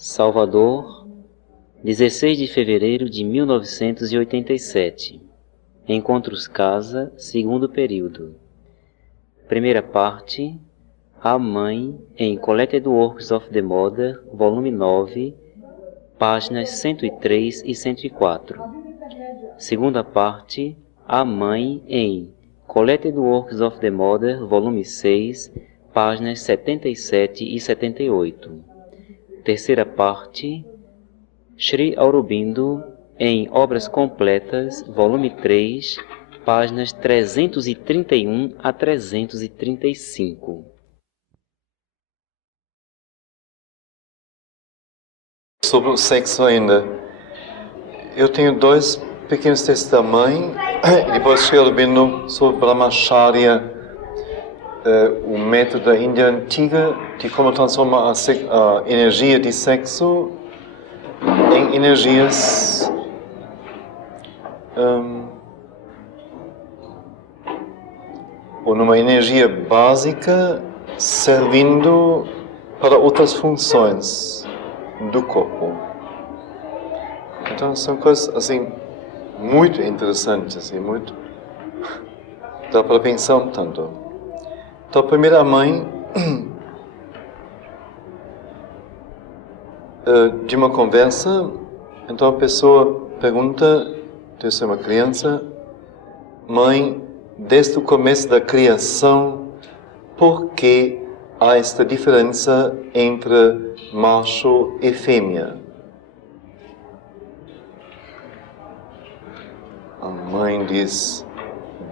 Salvador, 16 de fevereiro de 1987. Encontros Casa, segundo período. Primeira parte, A Mãe, em Collected Works of the Mother, volume 9, páginas 103 e 104. Segunda parte, A Mãe, em Collected Works of the Mother, volume 6, páginas 77 e 78. Terceira parte, Sri Aurobindo, em Obras Completas, volume 3, páginas 331 a 335. Sobre o sexo ainda. Eu tenho dois pequenos textos da mãe, e depois Sri Aurobindo sobre Brahmacharya, o método da Índia antiga de como transformar a energia de sexo em energias ou numa energia básica servindo para outras funções do corpo. Então são coisas assim muito interessantes e muito dá para pensar um tanto. Então, primeiro a mãe de uma conversa, então a pessoa pergunta, deve ser uma criança, mãe, desde o começo da criação, por que há esta diferença entre macho e fêmea? A mãe diz,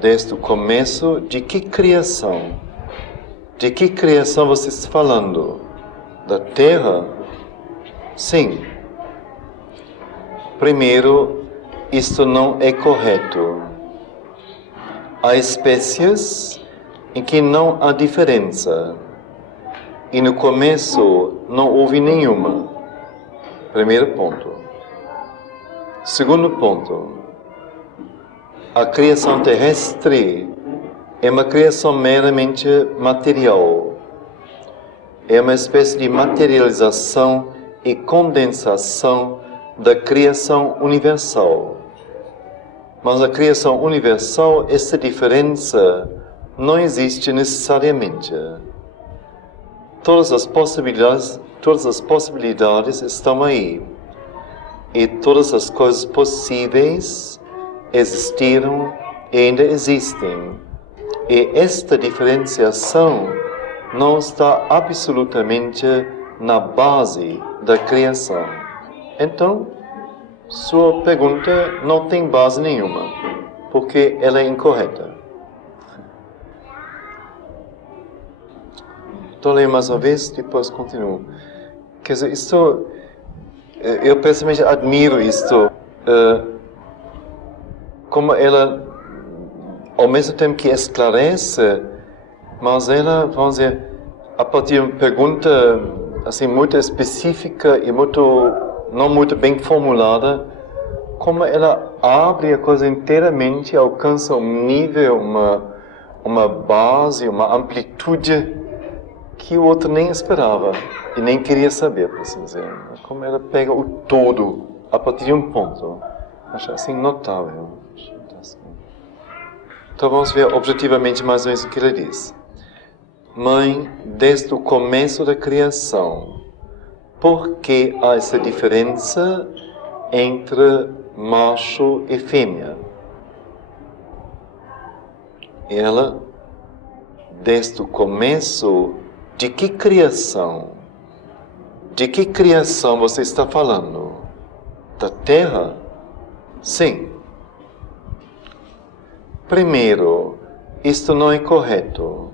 desde o começo, de que criação? De que criação você está falando? Da Terra? Sim. Primeiro, isto não é correto. Há espécies em que não há diferença. E no começo não houve nenhuma. Primeiro ponto. Segundo ponto. A criação terrestre é uma criação meramente material. É uma espécie de materialização e condensação da criação universal. Mas a criação universal, essa diferença não existe necessariamente. Todas as possibilidades estão aí. E todas as coisas possíveis existiram e ainda existem. E esta diferenciação não está absolutamente na base da criação. Então, sua pergunta não tem base nenhuma, porque ela é incorreta. Então, leio mais uma vez, depois continuo. Quer dizer, isto, eu pessoalmente admiro isto, como ela, ao mesmo tempo que esclarece, mas ela, vamos dizer, a partir de uma pergunta assim, muito específica e não muito bem formulada, como ela abre a coisa inteiramente, alcança um nível, uma base, uma amplitude que o outro nem esperava e nem queria saber, por assim dizer. Como ela pega o todo a partir de um ponto. Acho assim notável. Então vamos ver objetivamente mais ou menos o que ele diz. Mãe, desde o começo da criação, por que há essa diferença entre macho e fêmea? Ela, desde o começo, de que criação? De que criação você está falando? Da Terra? Sim. Primeiro, isto não é correto.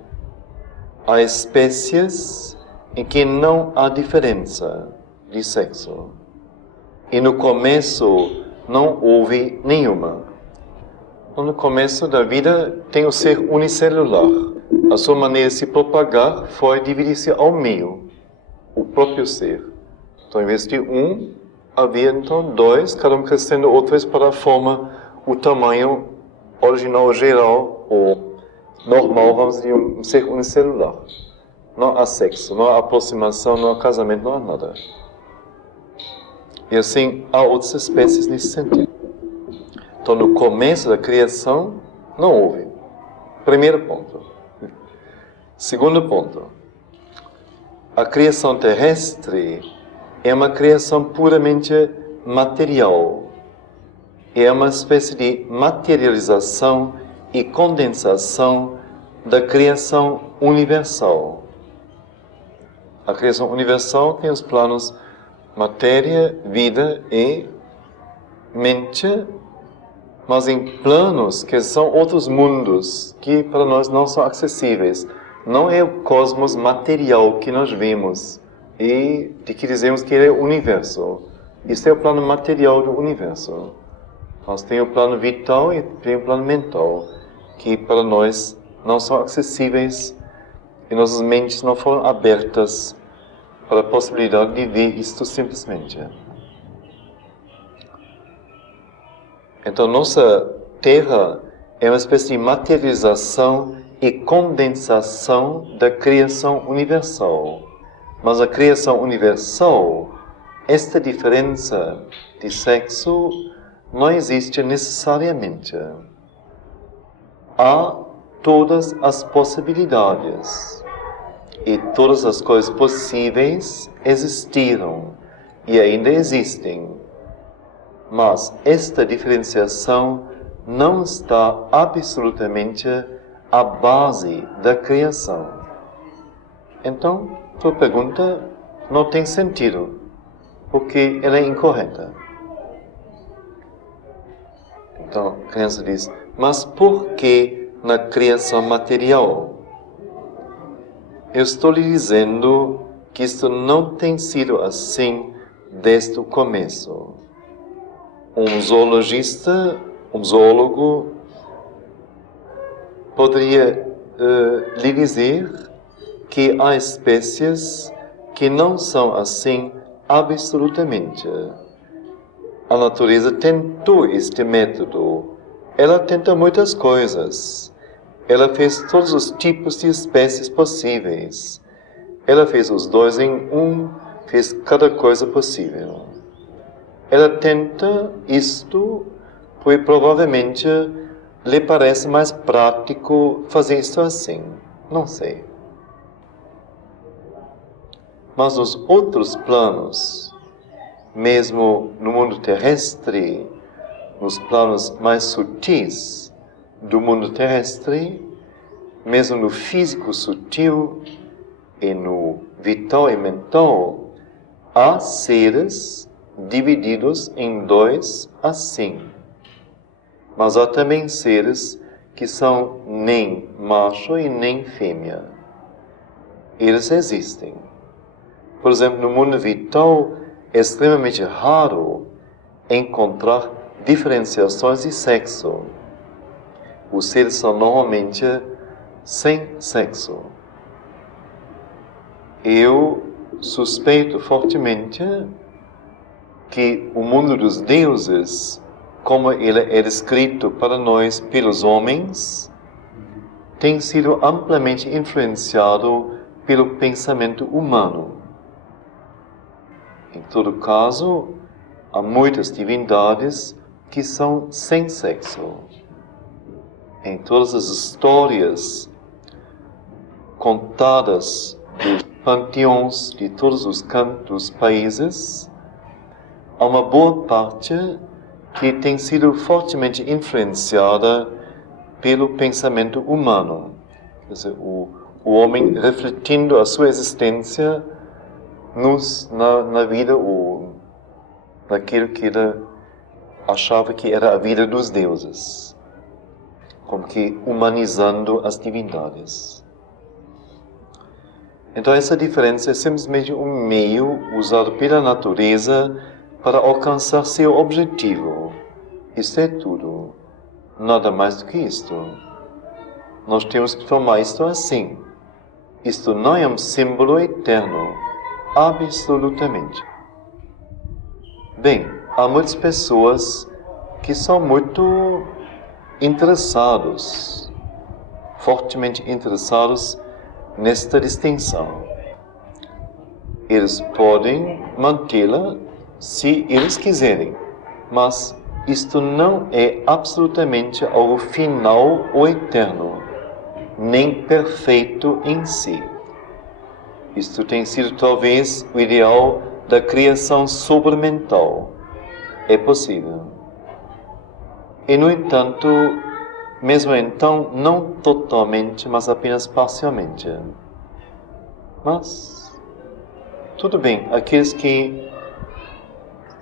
Há espécies em que não há diferença de sexo. E no começo não houve nenhuma. No começo da vida tem o ser unicelular. A sua maneira de se propagar foi dividir-se ao meio, o próprio ser. Então, em vez de um, havia então dois, cada um crescendo outra vez para a forma, o tamanho original geral, ou normal, vamos dizer, um ser unicelular. Não há sexo, não há aproximação, não há casamento, não há nada. E assim, há outras espécies nesse sentido. Então, no começo da criação, não houve. Primeiro ponto. Segundo ponto. A criação terrestre é uma criação puramente material. É uma espécie de materialização e condensação da criação universal. A criação universal tem os planos matéria, vida e mente, mas em planos que são outros mundos que para nós não são acessíveis. Não é o cosmos material que nós vemos e de que dizemos que ele é o universo. Isso é o plano material do universo. Nós temos o plano vital e tem o plano mental, que para nós não são acessíveis e nossas mentes não foram abertas para a possibilidade de ver isto simplesmente. Então, nossa Terra é uma espécie de materialização e condensação da criação universal. Mas a criação universal, esta diferença de sexo não existe necessariamente. Há todas as possibilidades. E todas as coisas possíveis existiram e ainda existem. Mas esta diferenciação não está absolutamente à base da criação. Então, tua pergunta não tem sentido, porque ela é incorreta. Então, a criança diz, mas por que na criação material? Eu estou lhe dizendo que isto não tem sido assim desde o começo. Um zoólogo, poderia lhe dizer que há espécies que não são assim absolutamente. A natureza tentou este método. Ela tenta muitas coisas. Ela fez todos os tipos de espécies possíveis. Ela fez os dois em um, fez cada coisa possível. Ela tenta isto, porque provavelmente lhe parece mais prático fazer isto assim. Não sei. Mas nos outros planos, mesmo no mundo terrestre, nos planos mais sutis do mundo terrestre, mesmo no físico sutil e no vital e mental, há seres divididos em dois assim. Mas há também seres que são nem macho e nem fêmea. Eles existem. Por exemplo, no mundo vital é extremamente raro encontrar diferenciações de sexo. Os seres são normalmente sem sexo. Eu suspeito fortemente que o mundo dos deuses, como ele é descrito para nós pelos homens, tem sido amplamente influenciado pelo pensamento humano. Em todo caso, há muitas divindades que são sem sexo. Em todas as histórias contadas dos panteões de todos os cantos dos países, há uma boa parte que tem sido fortemente influenciada pelo pensamento humano. Quer dizer, o homem refletindo a sua existência na vida, ou naquilo que ele achava que era a vida dos deuses, como que humanizando as divindades. Então essa diferença é simplesmente um meio usado pela natureza para alcançar seu objetivo. Isso é tudo. Nada mais do que isto. Nós temos que tomar isto assim. Isto não é um símbolo eterno. Absolutamente. Bem, há muitas pessoas que são muito interessados, fortemente interessados nesta distinção. Eles podem mantê-la se eles quiserem, mas isto não é absolutamente algo final ou eterno, nem perfeito em si. Isto tem sido talvez o ideal da criação sobremental. É possível. E, no entanto, mesmo então, não totalmente, mas apenas parcialmente. Mas, tudo bem, aqueles que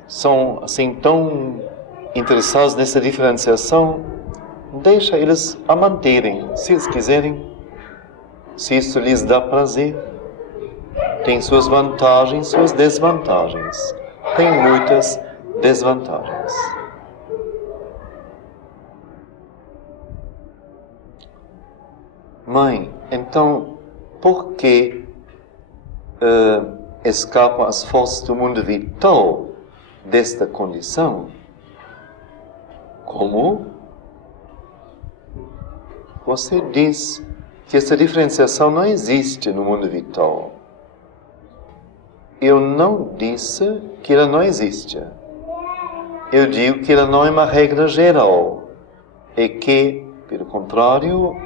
são assim tão interessados nessa diferenciação, deixa eles a manterem, se eles quiserem, se isso lhes dá prazer. Tem suas vantagens, suas desvantagens. Tem muitas desvantagens. Mãe, então, por que escapam as forças do mundo vital desta condição? Como? Você diz que essa diferenciação não existe no mundo vital. Eu não disse que ela não existe. Eu digo que ela não é uma regra geral. E que, pelo contrário,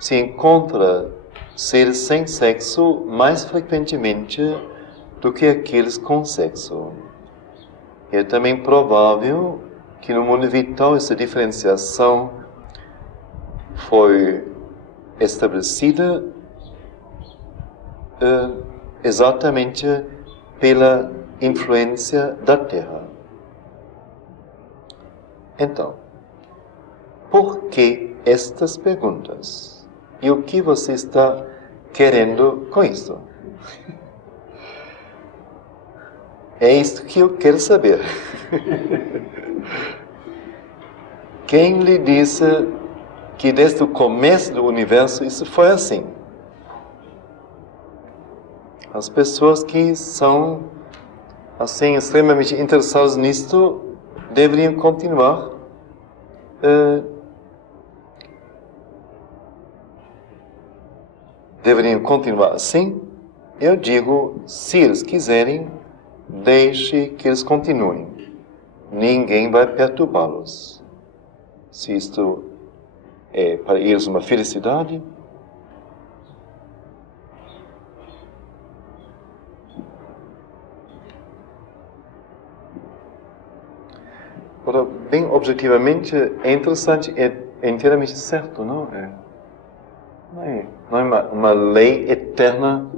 se encontra seres sem sexo mais frequentemente do que aqueles com sexo. É também provável que no mundo vital essa diferenciação foi estabelecida exatamente pela influência da Terra. Então, por que estas perguntas? E o que você está querendo com isso? É isto que eu quero saber. Quem lhe disse que desde o começo do universo isso foi assim? As pessoas que são assim extremamente interessadas nisto deveriam continuar assim. Eu digo, se eles quiserem, deixe que eles continuem. Ninguém vai perturbá-los. Se isto é para eles uma felicidade, ora, bem objetivamente, é interessante, é inteiramente certo, não é? Não é uma lei eterna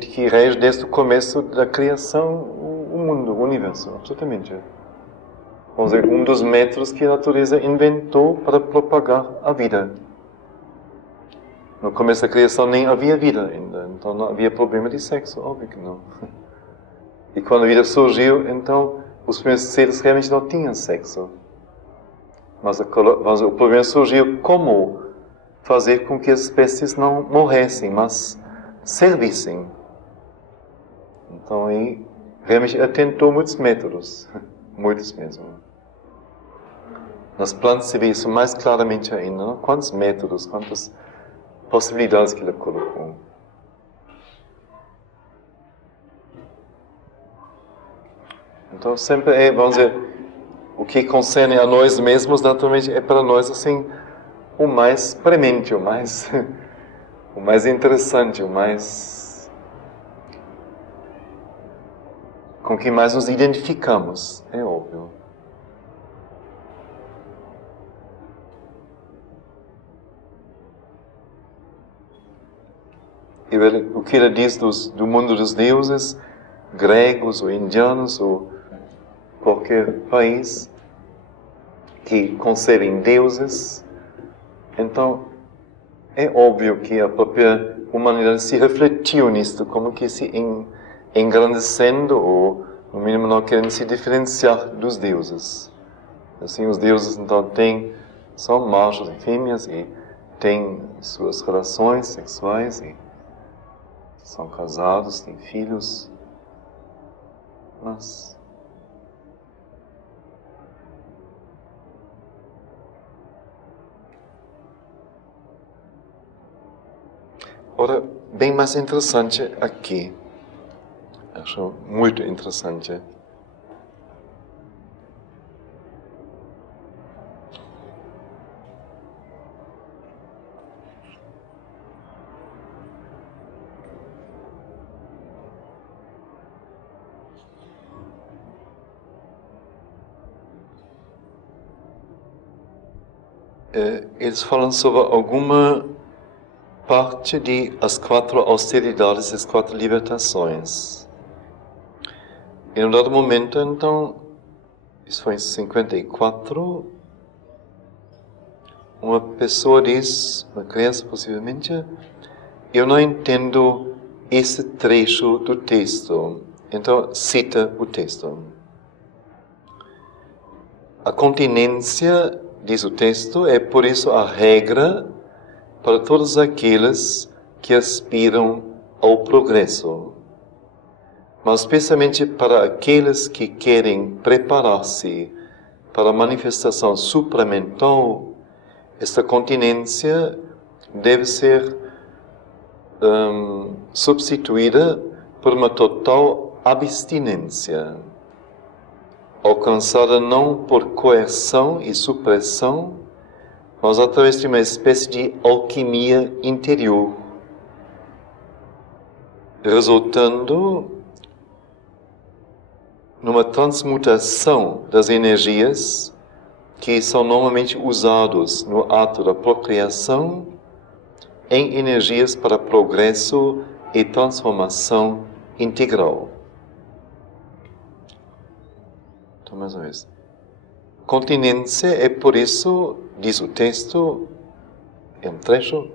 que rege desde o começo da criação o mundo, o universo, absolutamente. Vamos dizer, um dos métodos que a natureza inventou para propagar a vida. No começo da criação nem havia vida ainda, então não havia problema de sexo, óbvio que não. E quando a vida surgiu, então os primeiros seres realmente não tinham sexo. Mas o problema surgiu como fazer com que as espécies não morressem, mas servissem. Então aí realmente atentou muitos métodos, muitos mesmo. Nas plantas se vê isso mais claramente ainda, não? Quantos métodos, quantas possibilidades que ele colocou. Então sempre é, vamos dizer, o que concerne a nós mesmos, naturalmente, é para nós assim o mais premente, o mais interessante, o mais com que mais nos identificamos, é óbvio. E o que ele diz do mundo dos deuses, gregos ou indianos ou qualquer país que concebem deuses, então é óbvio que a própria humanidade se refletiu nisto, como que se engrandecendo ou, no mínimo, não querendo se diferenciar dos deuses. Assim, os deuses, então, são machos e fêmeas e têm suas relações sexuais e são casados, têm filhos, mas ora, bem mais interessante aqui, acho muito interessante, eles falam sobre alguma parte de as 4 austeridades, as 4 libertações. Em um dado momento, então, isso foi em 54, uma pessoa diz, uma criança possivelmente, eu não entendo esse trecho do texto. Então, cita o texto. A continência, diz o texto, é por isso a regra para todos aqueles que aspiram ao progresso, mas especialmente para aqueles que querem preparar-se para a manifestação supramental. Esta continência deve ser substituída por uma total abstinência, alcançada não por coerção e supressão, mas através de uma espécie de alquimia interior, resultando numa transmutação das energias que são normalmente usadas no ato da procriação em energias para progresso e transformação integral. Então, mais uma vez. Continência é, por isso, diz o texto, é um trecho,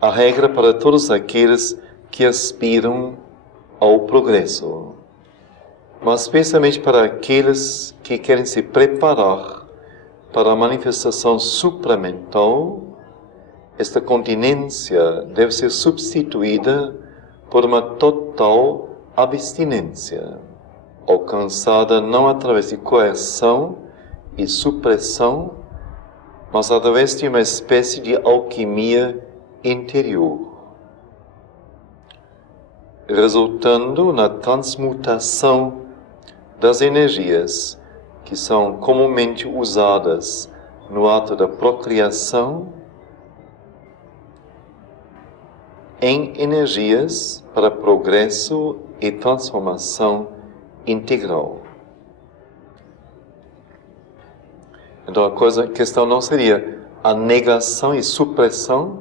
a regra para todos aqueles que aspiram ao progresso, mas especialmente para aqueles que querem se preparar para a manifestação supramental. Esta continência deve ser substituída por uma total abstinência, alcançada não através de coerção e supressão, mas através de uma espécie de alquimia interior, resultando na transmutação das energias que são comumente usadas no ato da procriação em energias para progresso e transformação integral. Então a questão não seria a negação e supressão,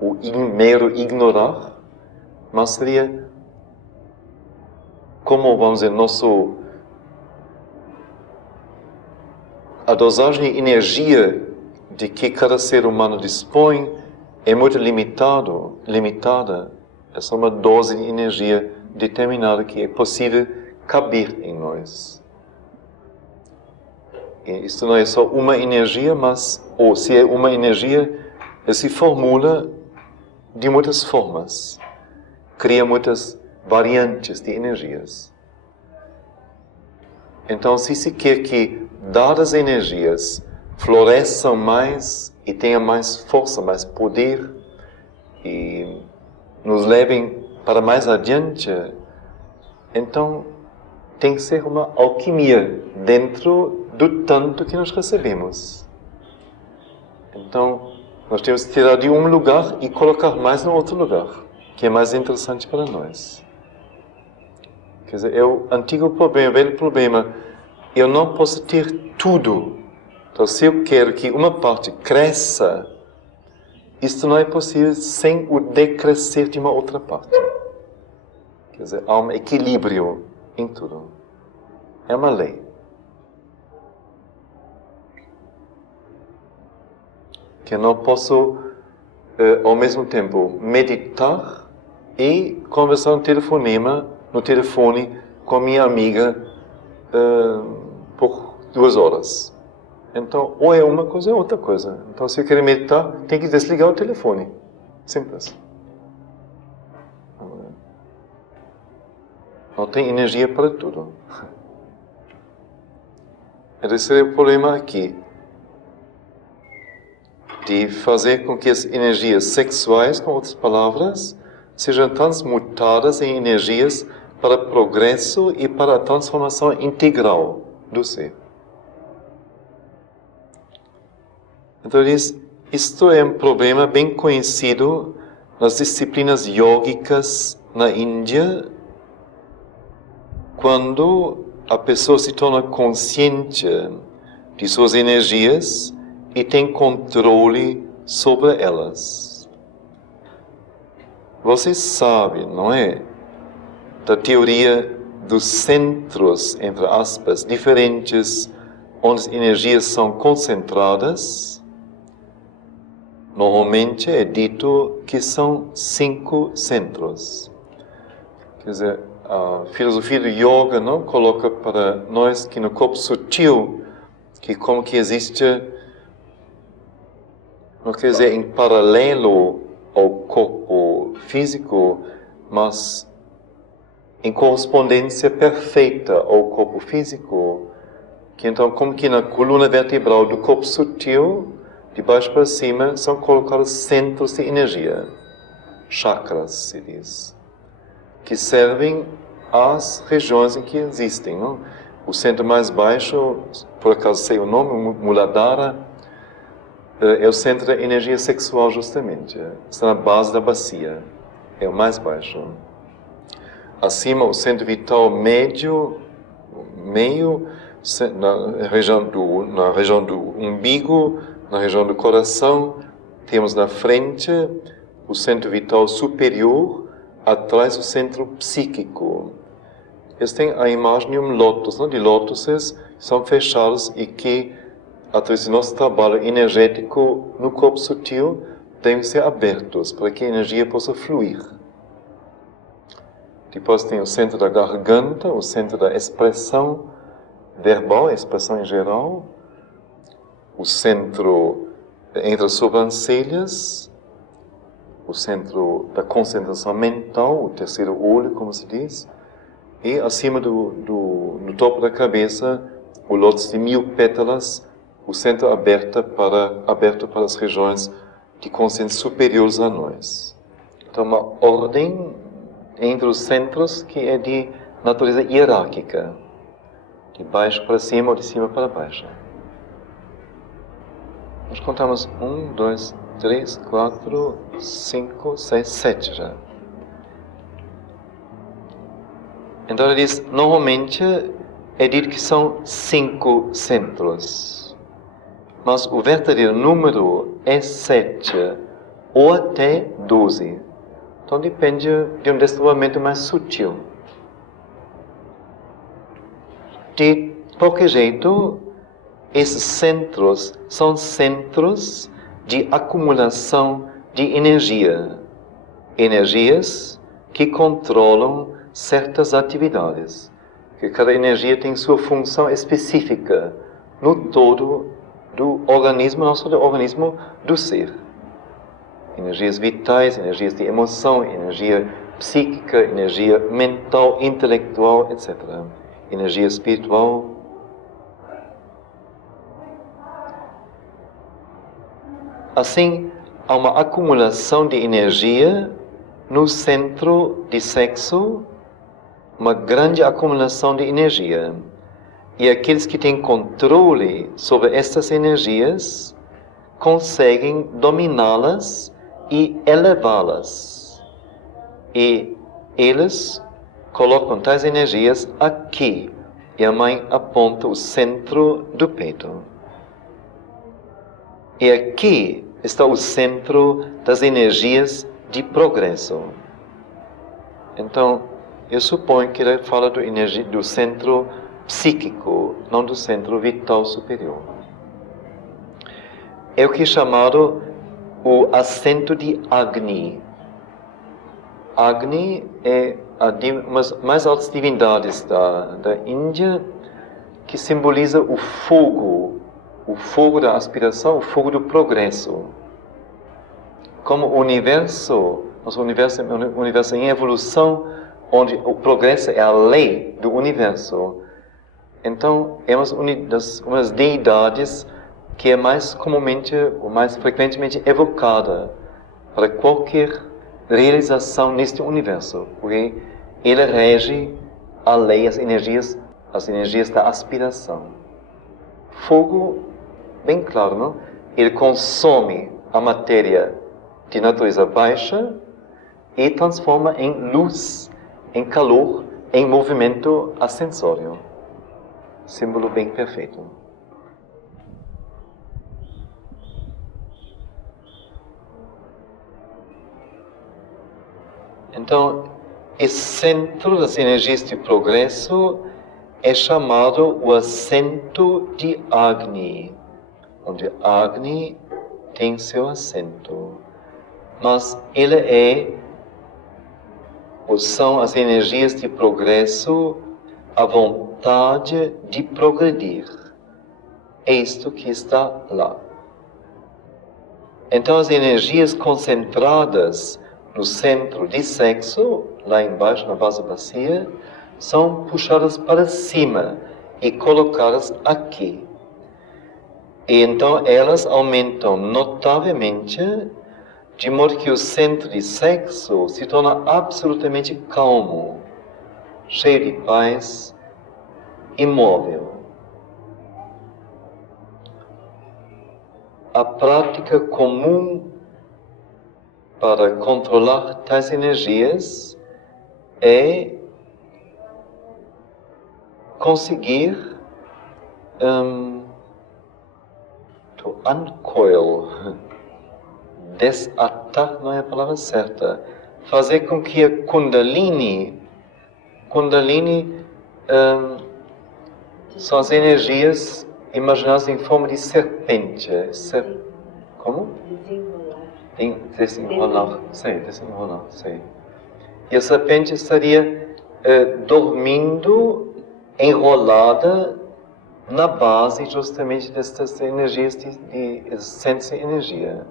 o mero ignorar, mas seria como, vamos dizer, a dosagem de energia de que cada ser humano dispõe é muito limitada. É só uma dose de energia determinada que é possível caber em nós. E isto não é só uma energia, ou se é uma energia, ela se formula de muitas formas, cria muitas variantes de energias. Então, se se quer que dadas energias floresçam mais e tenham mais força, mais poder e nos levem para mais adiante, então tem que ser uma alquimia dentro do tanto que nós recebemos. Então, nós temos que tirar de um lugar e colocar mais no outro lugar, que é mais interessante para nós. Quer dizer, é o antigo problema, o velho problema. Eu não posso ter tudo. Então, se eu quero que uma parte cresça, isto não é possível sem o decrescer de uma outra parte. Quer dizer, há um equilíbrio em tudo. É uma lei. Que eu não posso, ao mesmo tempo, meditar e conversar no telefone com minha amiga por 2 horas. Então, ou é uma coisa ou é outra coisa. Então, se eu quero meditar, tem que desligar o telefone. Simples. Não tem energia para tudo. Esse é o problema aqui. De fazer com que as energias sexuais, com outras palavras, sejam transmutadas em energias para progresso e para a transformação integral do ser. Então, isto é um problema bem conhecido nas disciplinas yógicas na Índia, quando a pessoa se torna consciente de suas energias e tem controle sobre elas. Vocês sabem, não é? Da teoria dos centros, entre aspas, diferentes, onde as energias são concentradas. Normalmente é dito que são 5 centros. Quer dizer, a filosofia do yoga não coloca para nós que no corpo sutil, que como que existe, não quer dizer em paralelo ao corpo físico, mas em correspondência perfeita ao corpo físico, que então como que na coluna vertebral do corpo sutil, de baixo para cima, são colocados centros de energia, chakras se diz, que servem às regiões em que existem. Não? O centro mais baixo, por acaso sei o nome, Muladhara, é o centro da energia sexual justamente, está na base da bacia, é o mais baixo. Acima, o centro vital médio, meio, na região do umbigo, na região do coração, temos na frente o centro vital superior, atrás o centro psíquico. Eles têm a imagem de um lótus, não? De lótuses são fechados e que, através do nosso trabalho energético no corpo sutil, devem ser abertos para que a energia possa fluir. Depois tem o centro da garganta, o centro da expressão verbal, a expressão em geral, o centro entre as sobrancelhas, o centro da concentração mental, o terceiro olho, como se diz, e acima no topo da cabeça, o lótus de 1000 pétalas, o centro aberto para as regiões de consciência superiores a nós. Então, uma ordem entre os centros que é de natureza hierárquica, de baixo para cima ou de cima para baixo. Nós contamos 1, 2, 3, 4, 5, 6, 7 já. Então ele diz, normalmente é dito que são 5 centros, mas o verdadeiro número é 7 ou até 12. Então depende de um desenvolvimento mais sutil. De qualquer jeito, esses centros são centros de acumulação de energia. Energias que controlam certas atividades. Que cada energia tem sua função específica no todo do organismo, não só do organismo, do ser. Energias vitais, energias de emoção, energia psíquica, energia mental, intelectual, etc. Energia espiritual. Assim, há uma acumulação de energia no centro de sexo, uma grande acumulação de energia. E aqueles que têm controle sobre estas energias conseguem dominá-las e elevá-las. E eles colocam tais energias aqui. E a mãe aponta o centro do peito. E aqui está o centro das energias de progresso. Então, eu suponho que ele fala do centro psíquico, não do centro vital superior. É o que é chamado o assento de Agni. Agni é uma das mais altas divindades da Índia, que simboliza o fogo da aspiração, o fogo do progresso. Como o nosso universo é um universo em evolução, onde o progresso é a lei do universo. Então, é umas deidades que é mais comumente, ou mais frequentemente evocada para qualquer realização neste universo, porque ele rege a lei, as energias da aspiração. Fogo, bem claro, não? Ele consome a matéria de natureza baixa e transforma em luz, em calor, em movimento ascensório. Símbolo bem perfeito. Então, esse centro das energias de progresso é chamado o assento de Agni, onde Agni tem seu assento. Mas ele são as energias de progresso, a vontade de progredir. É isto que está lá. Então, as energias concentradas no centro de sexo, lá embaixo, na base bacia, são puxadas para cima e colocadas aqui. E então elas aumentam notavelmente, de modo que o centro de sexo se torna absolutamente calmo, cheio de paz, imóvel. A prática comum para controlar tais energias é conseguir to uncoil, desatar não é a palavra certa, fazer com que a Kundalini são as energias imaginadas em forma de serpente. Como? Desenrolar. Desenrolar, sim. E a serpente estaria dormindo, enrolada na base justamente destas energias de essência e energia.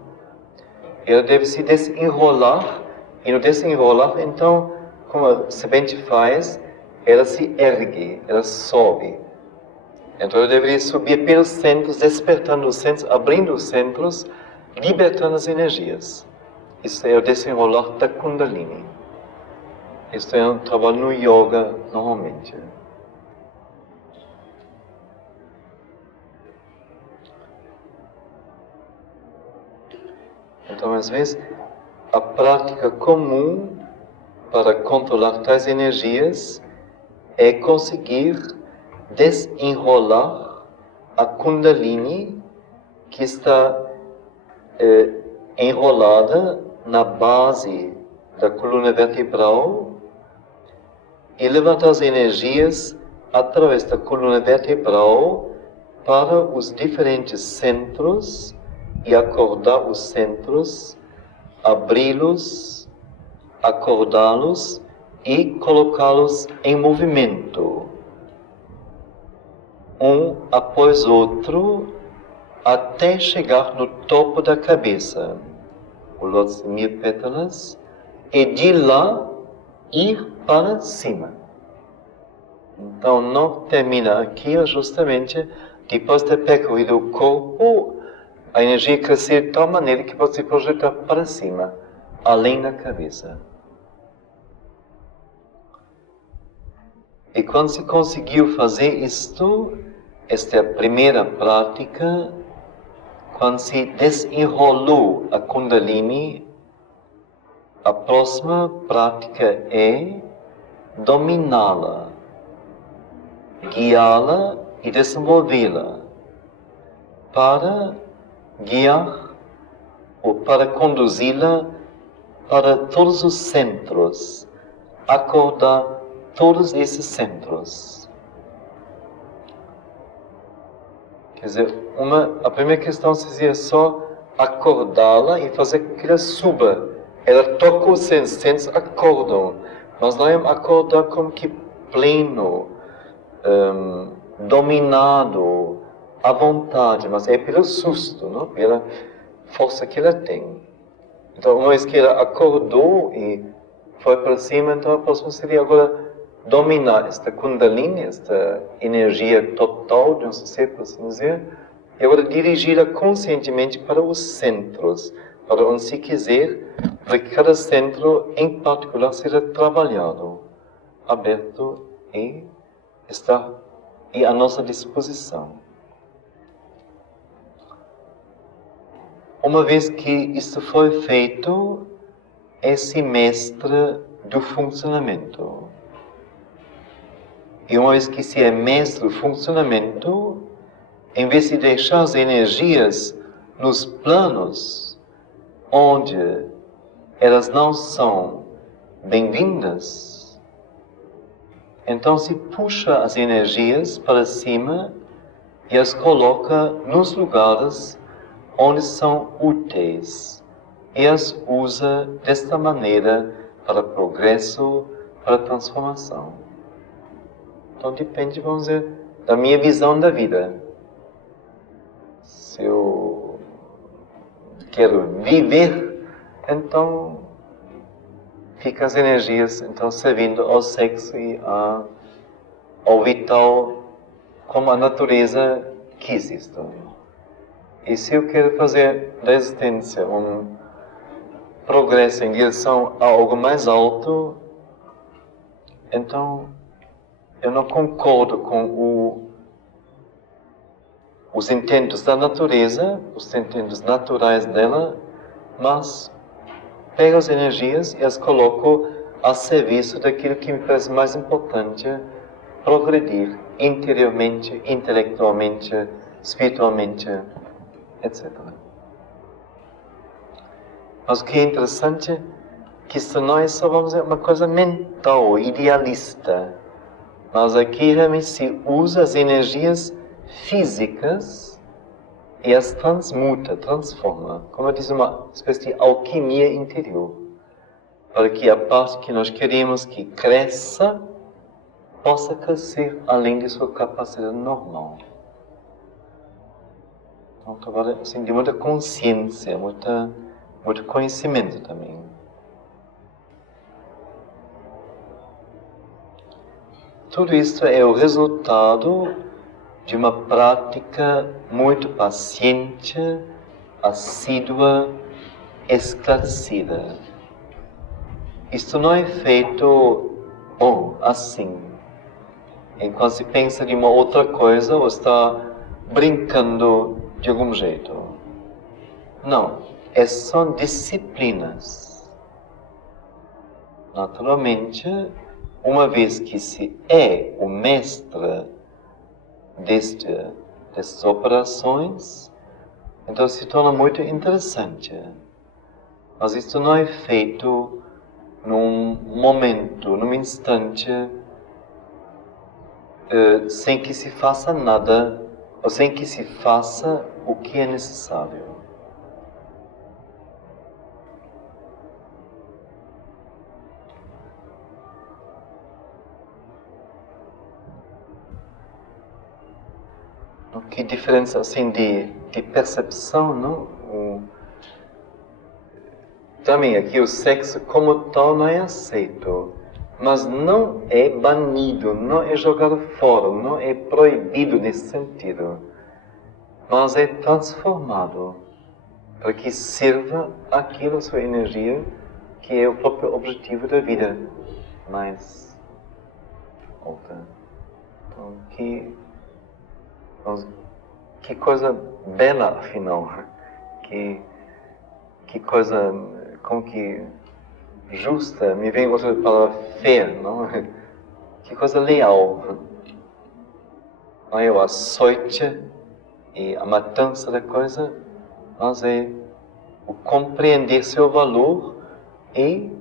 Ela deve se desenrolar, e no desenrolar, então, como a serpente faz, ela se ergue, ela sobe. Então ela deveria subir pelos centros, despertando os centros, abrindo os centros, libertando as energias. Isso é o desenrolar da Kundalini. Isso é um trabalho no yoga, normalmente. Então, às vezes, a prática comum para controlar tais energias é conseguir desenrolar a Kundalini que está enrolada na base da coluna vertebral e levantar as energias através da coluna vertebral para os diferentes centros e acordar os centros, abri-los, acordá-los e colocá-los em movimento, um após outro, até chegar no topo da cabeça, o lótus de 1000 pétalas, e de lá ir para cima. Então não termina aqui, justamente depois de ter percorrido o corpo, a energia crescer de tal maneira que pode se projetar para cima, além da cabeça. E quando se conseguiu fazer isto, esta é a primeira prática, quando se desenrolou a Kundalini, a próxima prática é dominá-la, guiá-la e desenvolvê-la para guiar ou para conduzi-la para todos os centros, acordar todos esses centros. Quer dizer, a primeira questão seria só acordá-la e fazer com que ela suba. Ela toca os centros acordam, mas não é acordar como que pleno, dominado, à vontade, mas é pelo susto, não? Pela força que ela tem. Então, uma vez que ela acordou e foi para cima, então a próxima seria agora dominar esta Kundalini, esta energia total de nosso ser, por assim dizer, e agora dirigi-la conscientemente para os centros, para onde se quiser, para que cada centro em particular seja trabalhado, aberto e está à nossa disposição. Uma vez que isso foi feito, é-se mestre do funcionamento. E uma vez que se é mestre do funcionamento, em vez de deixar as energias nos planos onde elas não são bem-vindas. Então se puxa as energias para cima e as coloca nos lugares onde são úteis e as usa desta maneira para progresso, para transformação. Então depende, vamos dizer, da minha visão da vida. Se eu quero viver, então fica as energias então servindo ao sexo e ao vital como a natureza quis isto. E se eu quero fazer da existência um progresso em direção a algo mais alto, então eu não concordo com os intentos da natureza, os intentos naturais dela, mas pego as energias e as coloco a serviço daquilo que me parece mais importante, progredir interiormente, intelectualmente, espiritualmente, etc. Mas o que é interessante é que isso não é só, vamos dizer, uma coisa mental, idealista. Mas aqui realmente se usa as energias físicas e as transmuta, transforma, como eu disse, uma espécie de alquimia interior, para que a parte que nós queremos que cresça, possa crescer além de sua capacidade normal. Então, trabalho assim, de muita consciência, muito conhecimento também. Tudo isso é o resultado de uma prática muito paciente, assídua, esclarecida. Isto não é feito assim. Enquanto se pensa de uma outra coisa, ou está brincando de algum jeito. Não, são disciplinas. Naturalmente, uma vez que se é o mestre destas operações, então se torna muito interessante. Mas isto não é feito num momento, num instante, sem que se faça nada, ou sem que se faça o que é necessário. Que diferença assim de percepção, não? Também aqui o sexo como tal não é aceito, mas não é banido, não é jogado fora, não é proibido nesse sentido, mas é transformado para que sirva aquilo, a sua energia, que é o próprio objetivo da vida mais alta. Então, que coisa bela, afinal. Que coisa, como que justa. Me vem outra palavra, fair, não? Que coisa leal. Não é o açoite e a matança da coisa, mas é o compreender seu valor e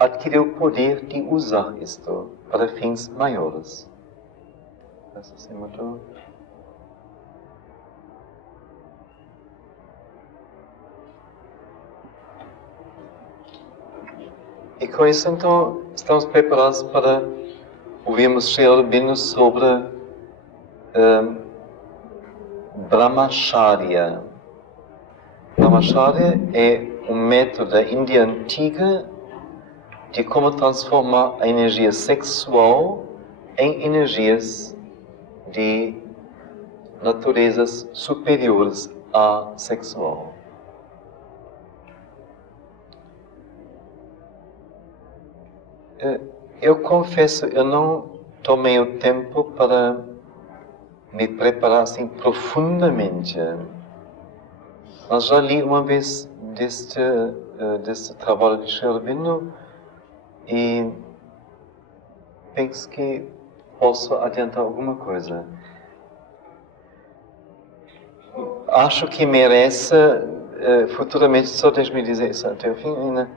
adquirir o poder de usar isto para fins maiores. Isso assim, muito... E com isso, então, estamos preparados para ouvirmos Sri Aurobindo sobre Brahmacharya. Brahmacharya é um método da Índia antiga de como transformar a energia sexual em energias de naturezas superiores à sexual. Eu confesso, eu não tomei o tempo para me preparar assim profundamente. Mas já li uma vez deste trabalho de Sri Aurobindo e penso que posso adiantar alguma coisa. Acho que merece, futuramente, só deixe-me dizer isso até o fim ainda,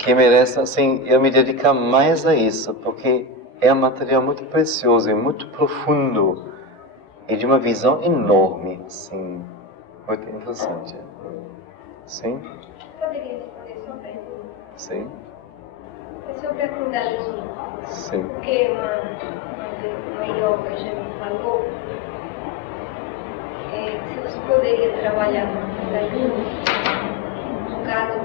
que merece, assim, eu me dedicar mais a isso, porque é um material muito precioso e muito profundo e de uma visão enorme, assim, muito interessante. Sim? Poderia responder só pergunta? Sim. É sobre a Kundalini. Sim. Porque uma yoga já me falou se você poderia trabalhar com a Kundalini, no caso,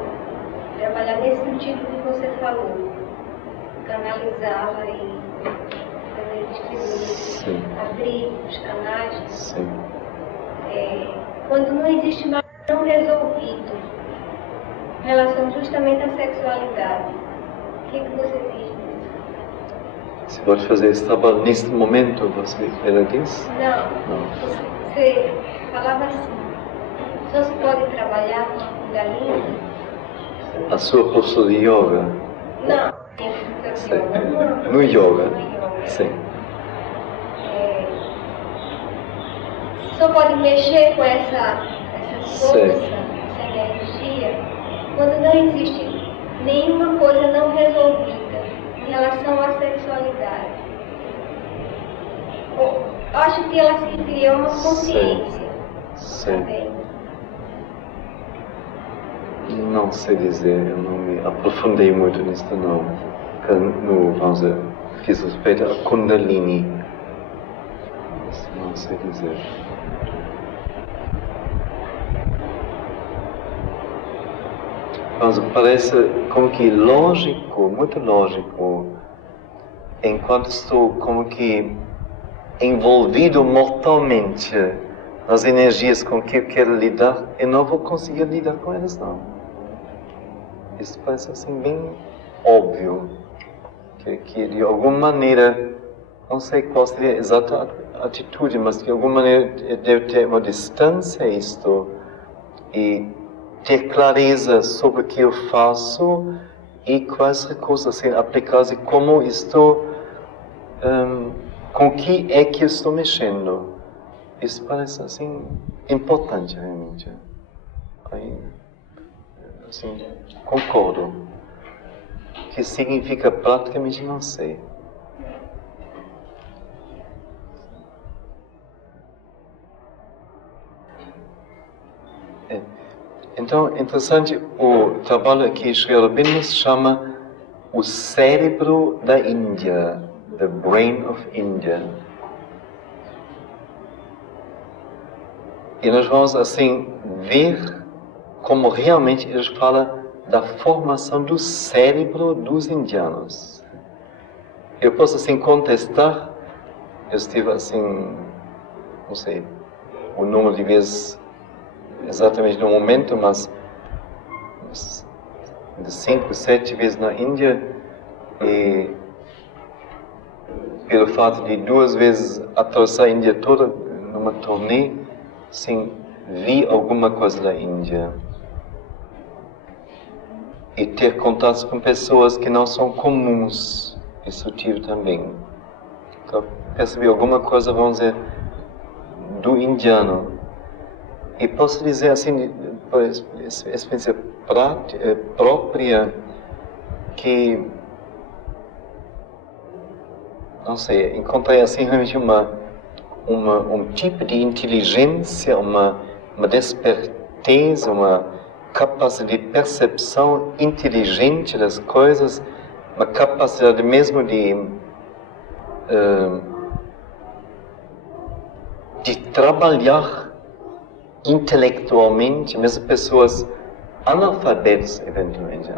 trabalhar nesse sentido que você falou, canalizá-la e fazer distribuir, abrir os canais. Sim. Quando não existe mais não resolvido em relação justamente à sexualidade, o que você diz disso? Você pode fazer esse trabalho neste momento, ela diz? Não. Você falava assim, só se pode trabalhar com a Kundalini? A sua postura de yoga? Não. No yoga? Sim. Só pode mexer com essa força, essa energia, quando não existe nenhuma coisa não resolvida em relação à sexualidade. Eu acho que ela se cria uma consciência também. Não sei dizer, eu não me aprofundei muito nisso não. Vamos dizer, fiz respeito a Kundalini. Não sei dizer. Mas parece como que lógico, muito lógico, enquanto estou como que envolvido mortalmente nas energias com que eu quero lidar, eu não vou conseguir lidar com elas não. Isso parece assim bem óbvio, que de alguma maneira, não sei qual seria a exata atitude, mas de alguma maneira deve ter uma distância a isto e ter clareza sobre o que eu faço e quais recursos serem aplicados e como estou, com o que é que eu estou mexendo. Isso parece assim importante realmente. Aí, assim, concordo. O que significa praticamente não sei. Então, interessante, o trabalho que Sri Aurobindo se chama O Cérebro da Índia, The Brain of India. E nós vamos, assim, ver como realmente eles falam da formação do cérebro dos indianos. Eu posso, assim, contestar, eu estive, assim, não sei, o número de vezes exatamente no momento, mas de 5, 7 vezes na Índia, e pelo fato de 2 vezes atravessar a Índia toda numa turnê, sim, vi alguma coisa da Índia. E ter contatos com pessoas que não são comuns, isso tive também. Então, percebi alguma coisa, vamos dizer, do indiano. E posso dizer assim, por experiência própria, que, não sei, encontrei assim realmente um tipo de inteligência, uma desperteza, uma capacidade de percepção inteligente das coisas, uma capacidade mesmo de trabalhar intelectualmente, mesmo pessoas analfabetas eventualmente,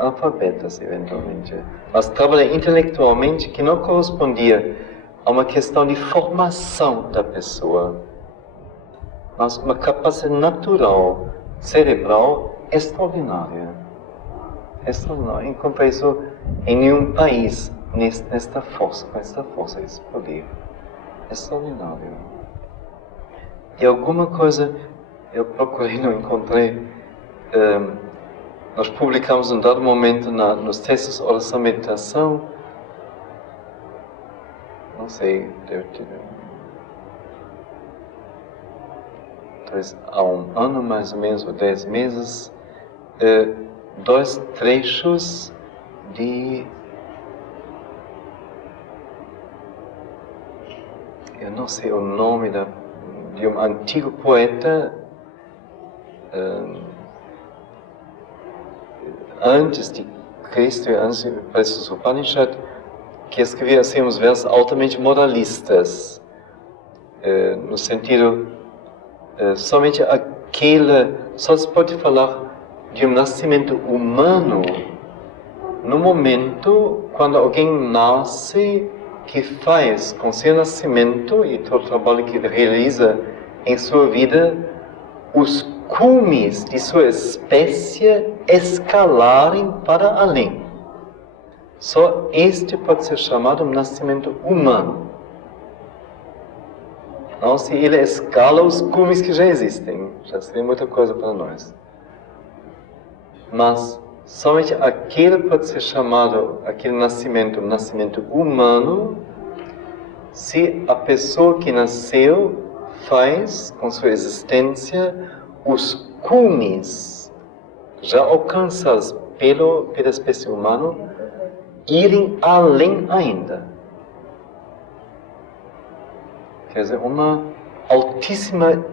mas trabalhar intelectualmente que não correspondia a uma questão de formação da pessoa, mas uma capacidade natural, cerebral, extraordinária. Extraordinária. Encontrei isso em nenhum país, nesta força, esse poder. Extraordinário. E alguma coisa eu procurei, não encontrei. Nós publicamos um dado momento nos textos Oração e Meditação, não sei, deve ter, talvez há um ano mais ou menos, ou 10 meses, 2 trechos eu não sei o nome de um antigo poeta, antes de Cristo, antes dos Upanishad, que escrevia assim uns versos altamente moralistas, no sentido, somente só se pode falar de um nascimento humano no momento quando alguém nasce, que faz com seu nascimento e todo o trabalho que ele realiza em sua vida, os cumes de sua espécie escalarem para além. Só este pode ser chamado um nascimento humano. Não se ele escala os cumes que já existem, já seria muita coisa para nós. Mas somente aquele pode ser chamado, aquele nascimento, um nascimento humano, se a pessoa que nasceu faz, com sua existência, os cumes já alcançados pela espécie humana, irem além ainda. Quer dizer, uma altíssima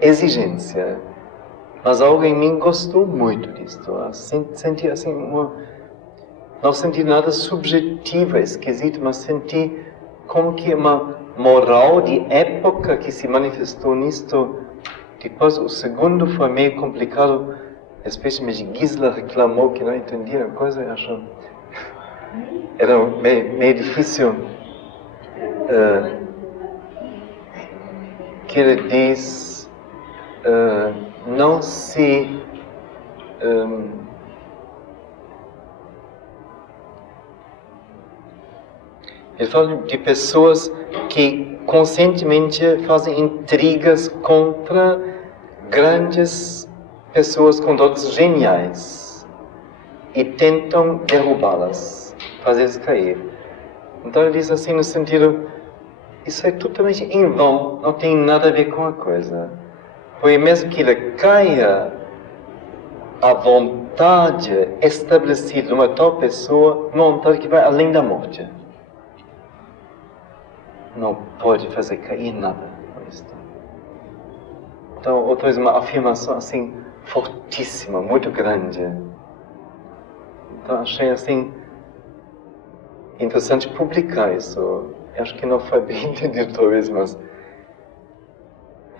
exigência. Mas alguém me gostou muito disto. Senti assim, não senti nada subjetivo, esquisito, mas senti como que uma moral de época que se manifestou nisto. Depois o segundo foi meio complicado, especialmente Gisela reclamou que não entendia a coisa, eu acho. Era meio difícil. Que ele diz, não se ele fala de pessoas que conscientemente fazem intrigas contra grandes pessoas com dotes geniais e tentam derrubá-las, fazê-las cair. Então ele diz assim no sentido, isso é totalmente em vão, não tem nada a ver com a coisa. Porque mesmo que ele caia, a vontade estabelecida numa tal pessoa, uma vontade que vai além da morte. Não pode fazer cair nada com isso. Então, outra vez, uma afirmação assim, fortíssima, muito grande. Então, achei assim, interessante publicar isso. Acho que não foi bem entendido, talvez, mas...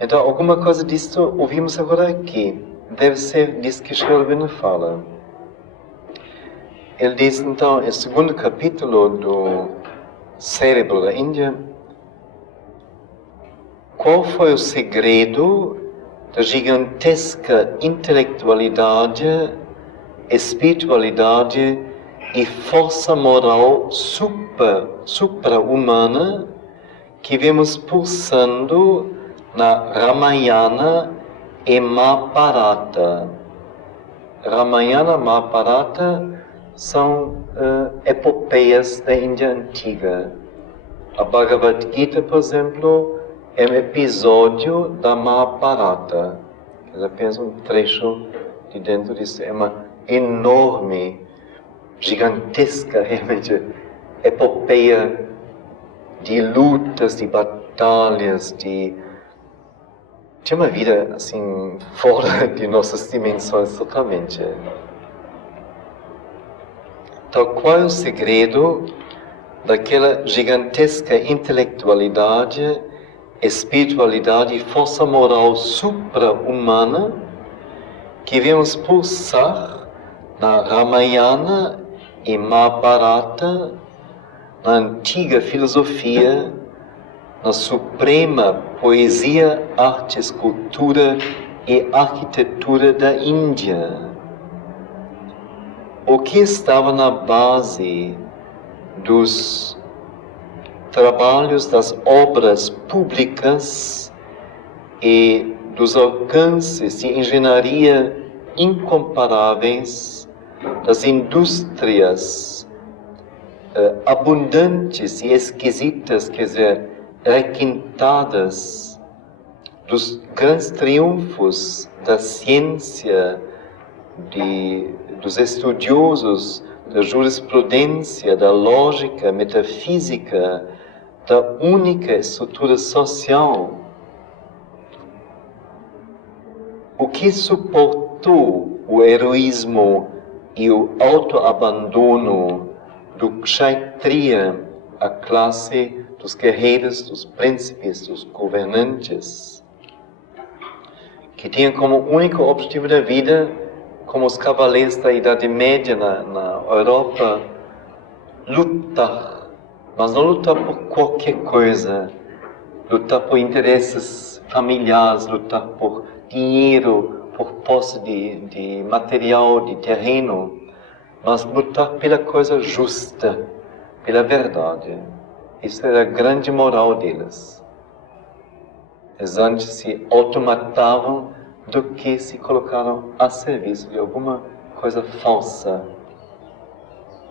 Então, alguma coisa disso ouvimos agora aqui. Deve ser disso que Sri Aurobindo fala. Ele diz, então, no segundo capítulo do Cérebro da Índia, qual foi o segredo da gigantesca intelectualidade, espiritualidade e força moral supra-humana que vemos pulsando na Ramayana e Mahabharata. Ramayana e Mahabharata são epopeias da Índia antiga. A Bhagavad Gita, por exemplo, é um episódio da Mahabharata. É apenas um trecho de dentro disso. É uma enorme, gigantesca, realmente, epopeia de lutas, de batalhas, de uma vida assim fora de nossas dimensões totalmente. Então, qual é o segredo daquela gigantesca intelectualidade, espiritualidade e força moral supra-humana que vemos pulsar na Ramayana e Mahabharata, na antiga filosofia, na suprema poesia, arte, escultura e arquitetura da Índia? O que estava na base dos trabalhos, das obras públicas e dos alcances de engenharia incomparáveis das indústrias abundantes e esquisitas, quer dizer, requintadas, dos grandes triunfos da ciência, dos estudiosos da jurisprudência, da lógica metafísica, da única estrutura social. O que suportou o heroísmo e o autoabandono do Kshatriya, a classe dos guerreiros, dos príncipes, dos governantes, que tinham como único objetivo da vida, como os cavaleiros da Idade Média na Europa, lutar, mas não lutar por qualquer coisa, lutar por interesses familiares, lutar por dinheiro, por posse de material, de terreno, mas lutar pela coisa justa, pela verdade. Isso era a grande moral deles. Eles antes se automatavam do que se colocaram a serviço de alguma coisa falsa.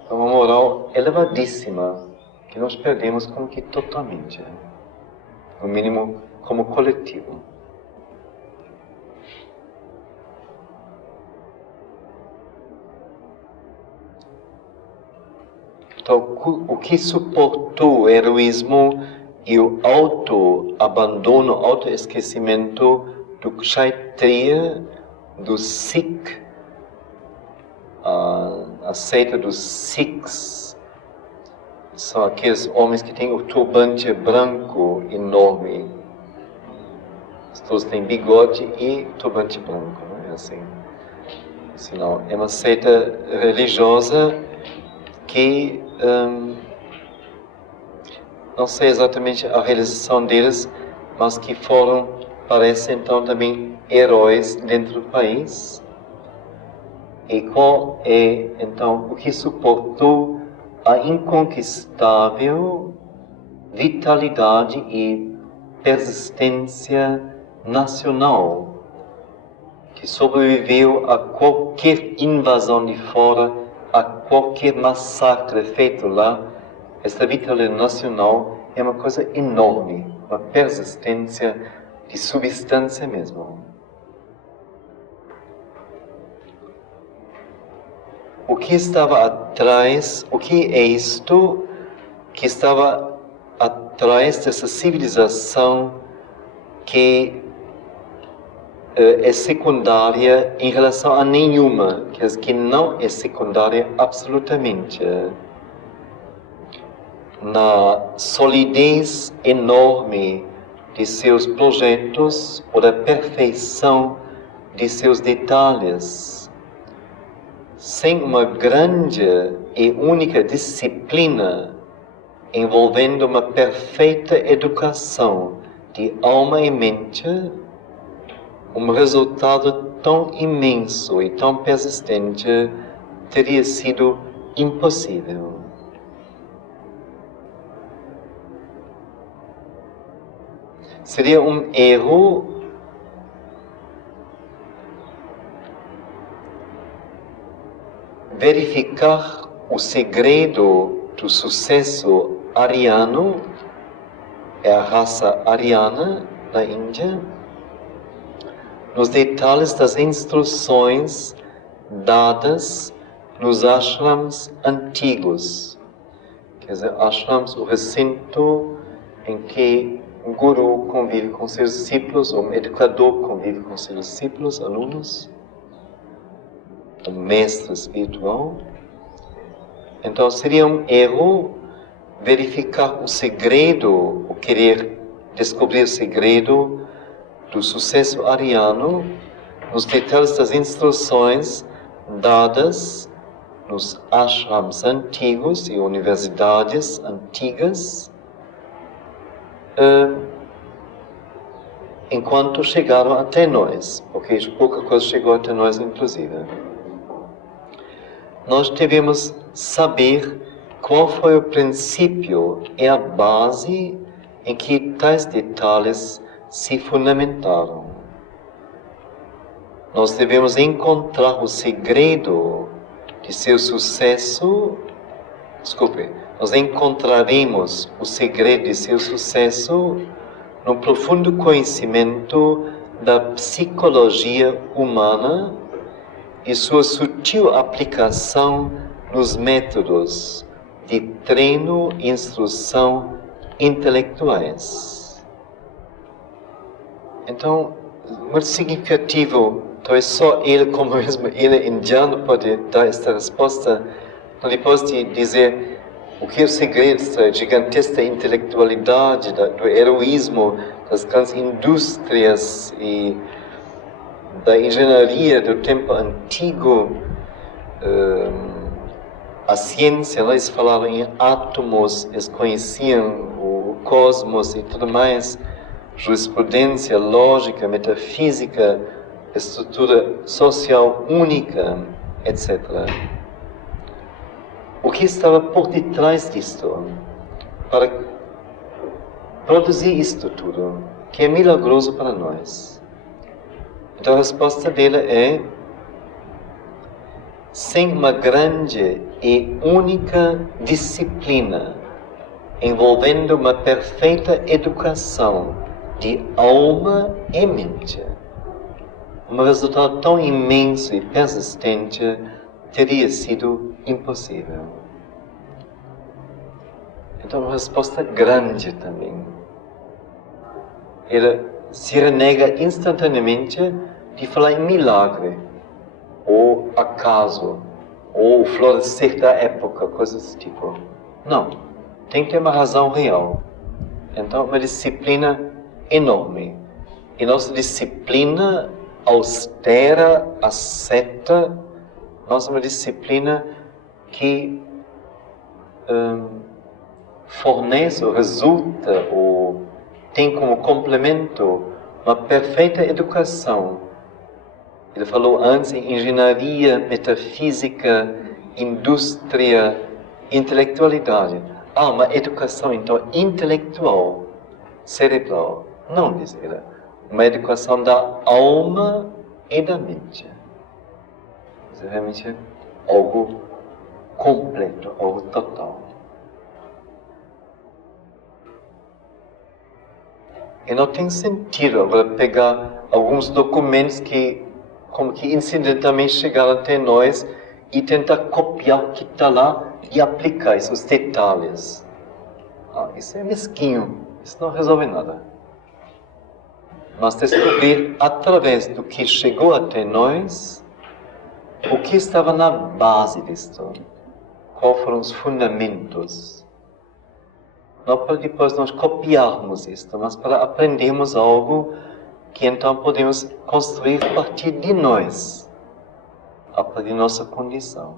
Uma moral elevadíssima, que nós perdemos como que totalmente, no mínimo como coletivo. Então, o que suportou o heroísmo e o autoabandono, autoesquecimento do Kshatriya, do Sikh, a seita dos Sikhs, são aqueles homens que têm o turbante branco enorme. Todos têm bigode e turbante branco, não é assim? Senão, é uma seita religiosa que não sei exatamente a realização deles, mas que foram, parece então, também heróis dentro do país. E qual é, então, o que suportou a inconquistável vitalidade e persistência nacional, que sobreviveu a qualquer invasão de fora, a qualquer massacre feito lá. Esta vitalidade nacional é uma coisa enorme, uma persistência de substância mesmo. O que estava atrás, o que é isto que estava atrás dessa civilização que é secundária em relação a nenhuma, que não é secundária absolutamente, na solidez enorme de seus projetos ou da perfeição de seus detalhes, sem uma grande e única disciplina envolvendo uma perfeita educação de alma e mente, um resultado tão imenso e tão persistente teria sido impossível. Seria um erro verificar o segredo do sucesso ariano, é a raça ariana na Índia, nos detalhes das instruções dadas nos ashrams antigos. Quer dizer, ashrams, o recinto em que um guru convive com seus discípulos, ou um educador convive com seus discípulos, alunos, um mestre espiritual. Então seria um erro verificar o segredo, ou querer descobrir o segredo do sucesso ariano nos detalhes das instruções dadas nos ashrams antigos e universidades antigas, enquanto chegaram até nós, porque pouca coisa chegou até nós, inclusive. Nós devemos saber qual foi o princípio e a base em que tais detalhes se fundamentaram. Nós devemos encontrar o segredo de seu sucesso. Nós encontraremos o segredo de seu sucesso no profundo conhecimento da psicologia humana e sua sutil aplicação nos métodos de treino e instrução intelectuais. Então, muito significativo, talvez só ele, como mesmo ele indiano, pode dar esta resposta, depois de dizer o que é o segredo da gigantesca intelectualidade, do heroísmo das grandes indústrias e da engenharia do tempo antigo. A ciência, eles falavam em átomos, eles conheciam o cosmos e tudo mais, jurisprudência, lógica, metafísica, estrutura social única, etc. O que estava por detrás disto, para produzir isto tudo, que é milagroso para nós? Então a resposta dele é: sem uma grande e única disciplina, envolvendo uma perfeita educação de alma e mente, um resultado tão imenso e persistente teria sido impossível. Então, uma resposta grande também. Ele se renega instantaneamente de falar em milagre, ou acaso, ou florescer da época, coisas desse tipo. Não, tem que ter uma razão real. Então, uma disciplina enorme. E nossa disciplina austera, asceta, nossa uma disciplina que fornece ou resulta ou tem como complemento uma perfeita educação. Ele falou antes em engenharia, metafísica, indústria, intelectualidade. Uma educação então intelectual, cerebral. Não, diz ele. Uma educação da alma e da mente. Isso é realmente algo completo, algo total. E não tem sentido agora pegar alguns documentos que, como que incidentalmente chegaram até nós e tentar copiar o que está lá e aplicar esses detalhes. Isso é mesquinho, isso não resolve nada. Mas descobrir através do que chegou até nós o que estava na base disto, quais foram os fundamentos. Não para depois nós copiarmos isto, mas para aprendermos algo que então podemos construir a partir de nós, a partir de nossa condição.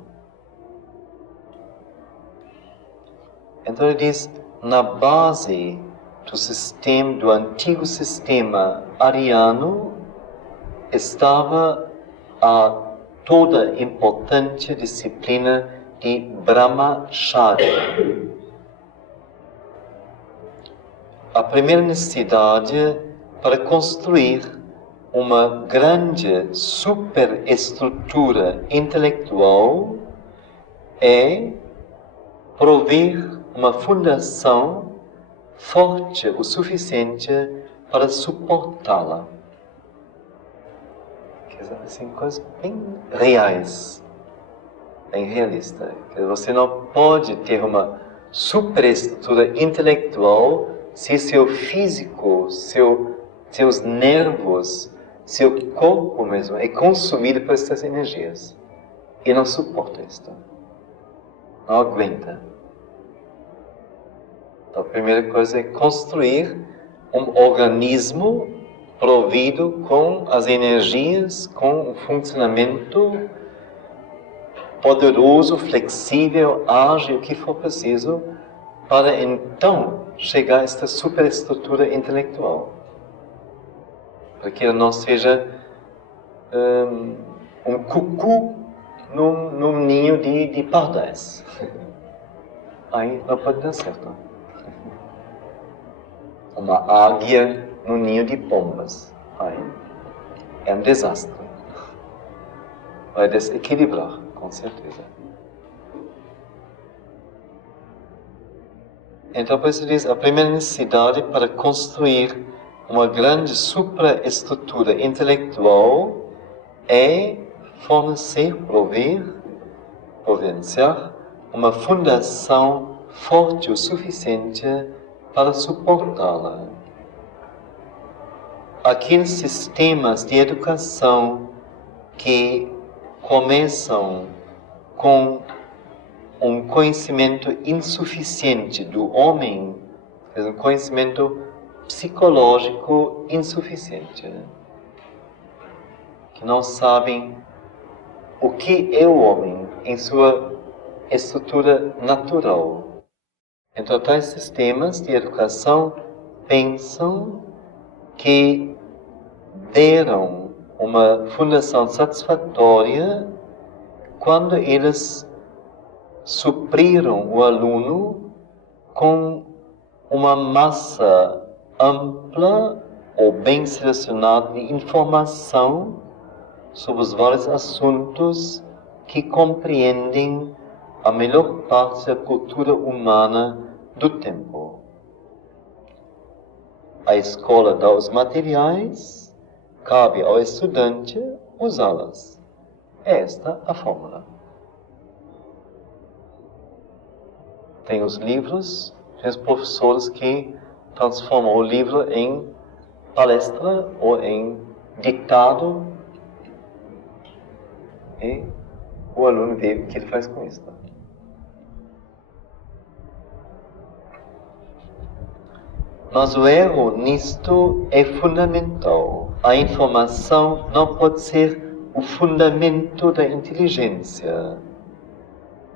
Então ele diz, na base do sistema, do antigo sistema ariano, estava a toda a importante disciplina de Brahmacharya. A primeira necessidade para construir uma grande superestrutura intelectual é prover uma fundação forte o suficiente para suportá-la. Quer dizer, assim, coisas bem reais, bem realistas. Você não pode ter uma superestrutura intelectual se seu físico, seus nervos, seu corpo mesmo é consumido por essas energias. E não suporta isto. Não aguenta. Então, a primeira coisa é construir um organismo provido com as energias, com um funcionamento poderoso, flexível, ágil, o que for preciso, para então chegar a esta superestrutura intelectual. Para que ele não seja um cucu num ninho de pardais. Aí não pode dar certo. Uma águia num ninho de pombas. Aí é um desastre. Vai desequilibrar, com certeza. Então, por isso diz, a primeira necessidade para construir uma grande supraestrutura intelectual é fornecer, prover por vivenciar, uma fundação forte o suficiente para suportá-la. Aqueles sistemas de educação que começam com um conhecimento insuficiente do homem, um conhecimento psicológico insuficiente, que não sabem o que é o homem em sua estrutura natural. Então, tais sistemas de educação pensam que deram uma fundação satisfatória quando eles supriram o aluno com uma massa ampla ou bem selecionada de informação sobre os vários assuntos que compreendem a melhor parte da cultura humana do tempo. A escola dá os materiais, cabe ao estudante usá-las. Esta é a fórmula. Tem os livros, tem os professores que transformam o livro em palestra ou em ditado, e o aluno vê o que ele faz com isso. Mas o erro nisto é fundamental. A informação não pode ser o fundamento da inteligência.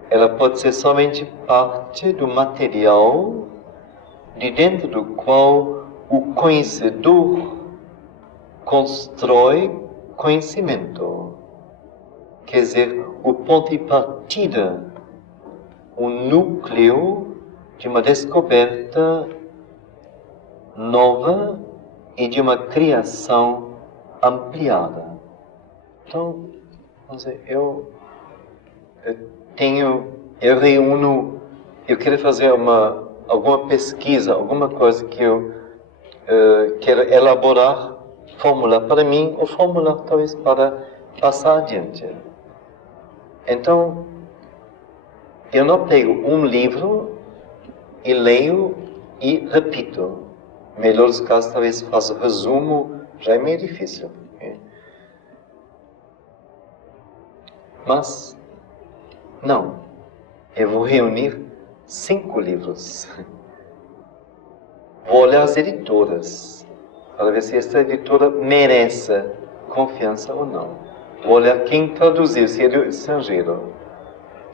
Ela pode ser somente parte do material de dentro do qual o conhecedor constrói conhecimento. Quer dizer, o ponto de partida, o núcleo de uma descoberta nova e de uma criação ampliada. Então, vamos dizer, eu reúno, eu quero fazer alguma pesquisa, alguma coisa que eu quero elaborar, formular para mim, ou formular talvez para passar adiante. Então, eu não pego um livro e leio e repito. Em melhores casos, talvez faça resumo, já é meio difícil. Mas, não. Eu vou reunir 5 livros. Vou olhar as editoras, para ver se esta editora merece confiança ou não. Vou olhar quem traduziu, se é do estrangeiro.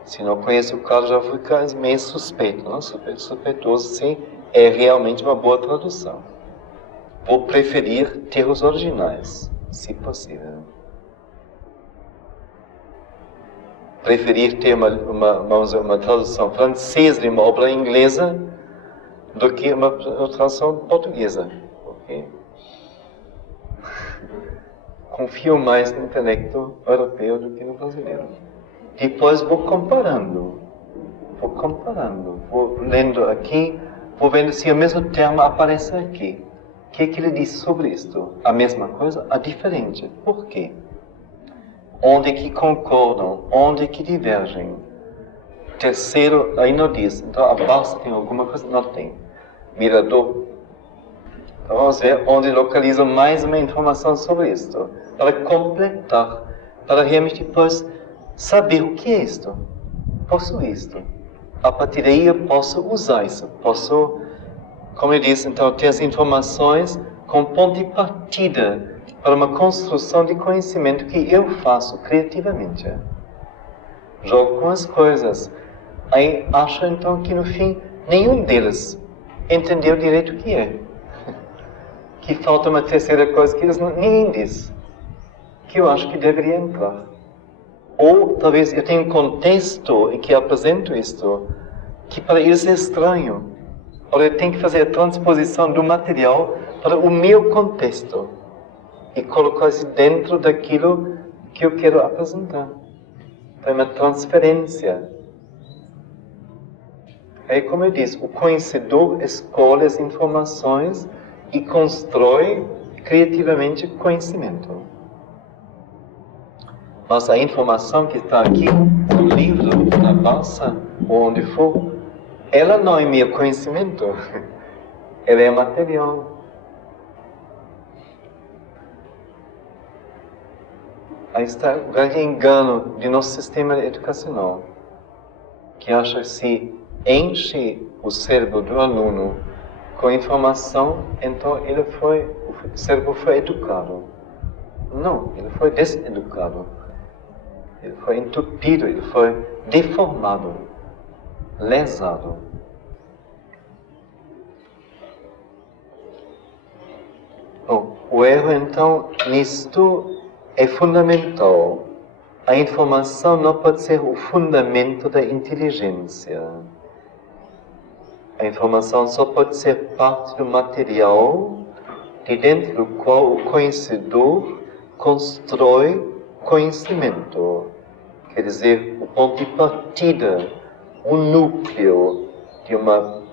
Se não conhece o caso, já fica meio suspeito, não? Suspeitoso se é realmente uma boa tradução. Vou preferir ter os originais, se possível. Preferir ter uma tradução francesa de uma obra inglesa do que uma tradução portuguesa. Okay? Confio mais no intelecto europeu do que no brasileiro. Depois vou comparando, vou lendo aqui, vou vendo se o mesmo termo aparece aqui. O que ele diz sobre isto? A mesma coisa? A diferente. Por quê? Onde que concordam? Onde que divergem? Terceiro, aí não diz. Então, a Barça tem alguma coisa? Não tem. Mirador. Então, vamos ver onde localiza mais uma informação sobre isto. Para completar, para realmente depois saber o que é isto. Posso isto. A partir daí eu posso usar isso. Posso, como eu disse, então, ter as informações com ponto de partida para uma construção de conhecimento que eu faço criativamente. Jogo com as coisas. Aí acho então que no fim nenhum deles entendeu direito o que é. Que falta uma terceira coisa que ninguém diz. Que eu acho que deveria entrar. Ou talvez eu tenha um contexto em que apresento isto que para eles é estranho. Ou eu tenho que fazer a transposição do material para o meu contexto e colocar-se dentro daquilo que eu quero apresentar. Então é uma transferência. É como eu disse, o conhecedor escolhe as informações e constrói criativamente conhecimento. Mas a informação que está aqui no livro praça ou onde for, ela não é meu conhecimento, ela é material. Aí está o grande engano do nosso sistema educacional, que acha que se enche o cérebro do aluno com informação, então o cérebro foi educado. Não, ele foi deseducado. Ele foi entupido, ele foi deformado, lesado. Bom, o erro então nisto é fundamental. A informação não pode ser o fundamento da inteligência. A informação só pode ser parte do material de dentro do qual o conhecedor constrói conhecimento. Quer dizer, o ponto de partida, o núcleo de uma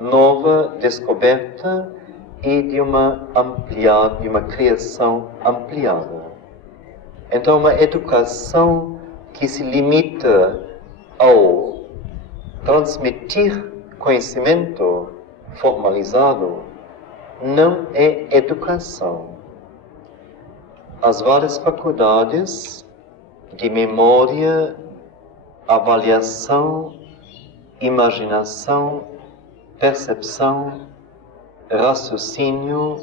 nova descoberta e de uma criação ampliada. Então, uma educação que se limita ao transmitir conhecimento formalizado não é educação. As várias faculdades de memória, avaliação, imaginação, percepção, raciocínio,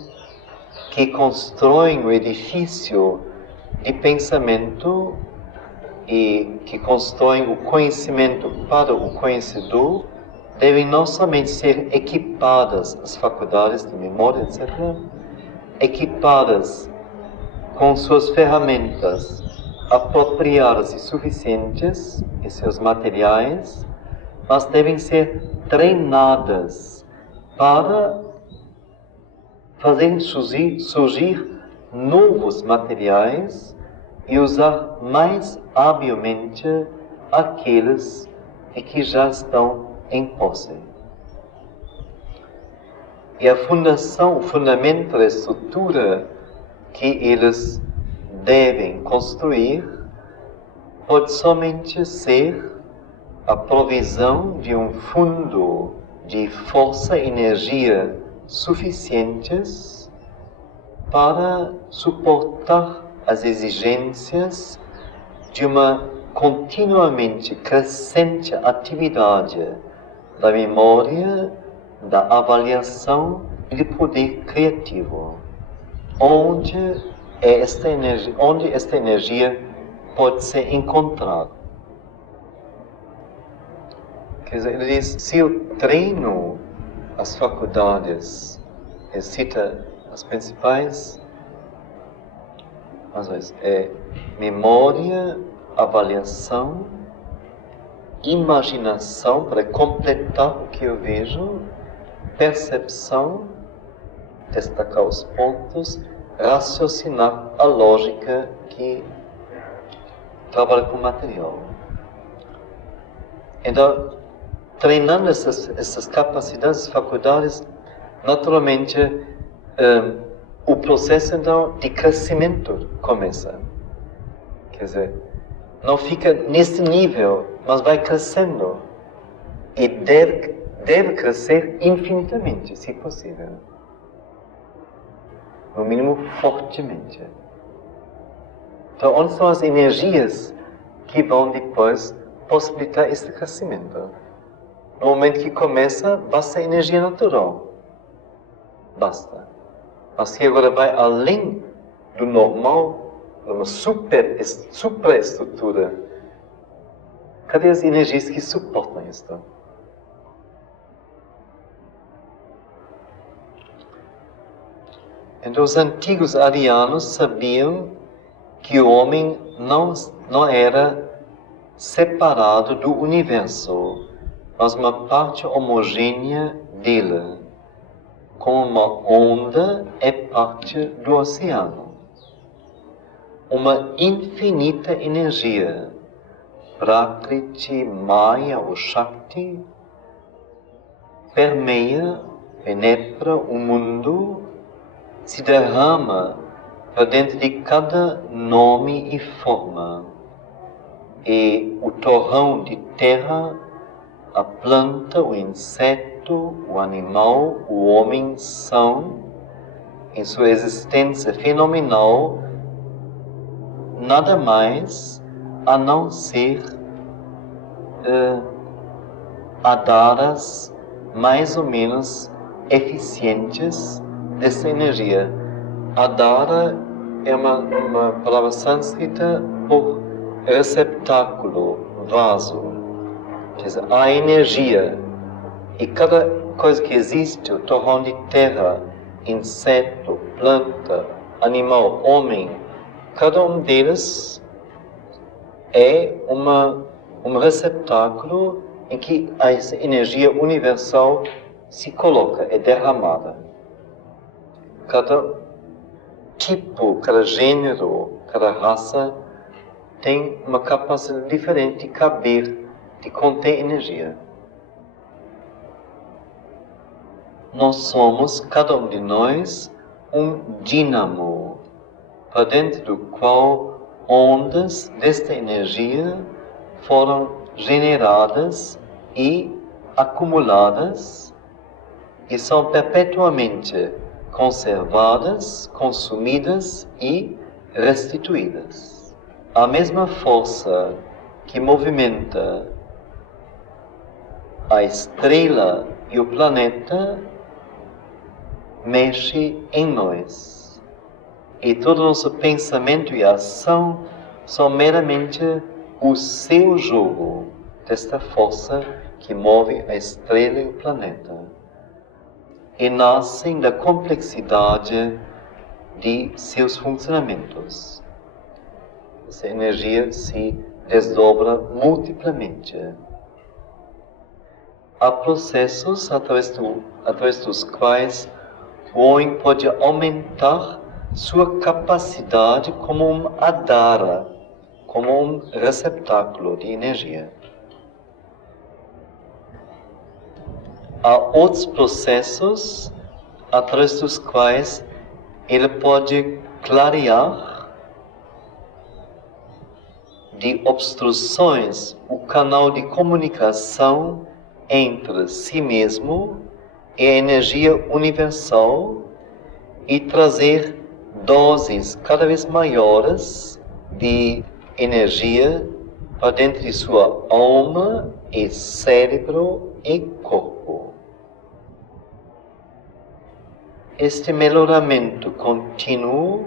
que constroem o edifício de pensamento e que constroem o conhecimento para o conhecedor, devem não somente ser equipadas, as faculdades de memória, etc., equipadas com suas ferramentas apropriadas e suficientes em seus materiais, mas devem ser treinadas para fazer surgir novos materiais e usar mais habilmente aqueles que já estão em posse. E a fundação, o fundamento da estrutura que eles devem construir pode somente ser a provisão de um fundo de força e energia suficientes para suportar as exigências de uma continuamente crescente atividade da memória, da avaliação e do poder criativo, onde esta energia pode ser encontrada. Quer dizer, ele diz, se eu treino as faculdades, ele cita as principais, às vezes, memória, avaliação, imaginação para completar o que eu vejo, percepção, destacar os pontos, raciocinar a lógica que trabalha com material. Então, treinando essas capacidades, faculdades, naturalmente o processo então de crescimento começa. Quer dizer, não fica nesse nível, mas vai crescendo. E deve crescer infinitamente, se possível. No mínimo, fortemente. Então, onde são as energias que vão depois possibilitar esse crescimento? No momento que começa, basta a energia natural. Basta. Mas que agora vai além do normal, uma supraestrutura. Cadê as energias que suportam isto? Então, os antigos arianos sabiam que o homem não era separado do universo, mas uma parte homogênea dele, como uma onda é parte do oceano. Uma infinita energia, Prakriti, Maya ou Shakti, permeia, penetra o mundo, se derrama para dentro de cada nome e forma. E o torrão de terra, a planta, o inseto, o animal, o homem são, em sua existência fenomenal, nada mais a não ser adaras mais ou menos eficientes dessa energia. Adara é uma palavra sânscrita por receptáculo, vaso. Quer dizer, a energia. E cada coisa que existe, o torrão de terra, inseto, planta, animal, homem, cada um deles é um receptáculo em que essa energia universal se coloca, é derramada. Cada tipo, cada gênero, cada raça tem uma capacidade diferente de caber, de conter energia. Nós somos, cada um de nós, um dínamo, para dentro do qual ondas desta energia foram generadas e acumuladas e são perpetuamente conservadas, consumidas e restituídas. A mesma força que movimenta a estrela e o planeta mexe em nós. E todo o nosso pensamento e ação são meramente o seu jogo desta força que move a estrela e o planeta. E nascem da complexidade de seus funcionamentos. Essa energia se desdobra multiplamente. Há processos através dos quais o homem pode aumentar sua capacidade como um adara, como um receptáculo de energia. Há outros processos através dos quais ele pode clarear de obstruções o canal de comunicação entre si mesmo e a energia universal e trazer doses cada vez maiores de energia para dentro de sua alma e cérebro e corpo. Este melhoramento contínuo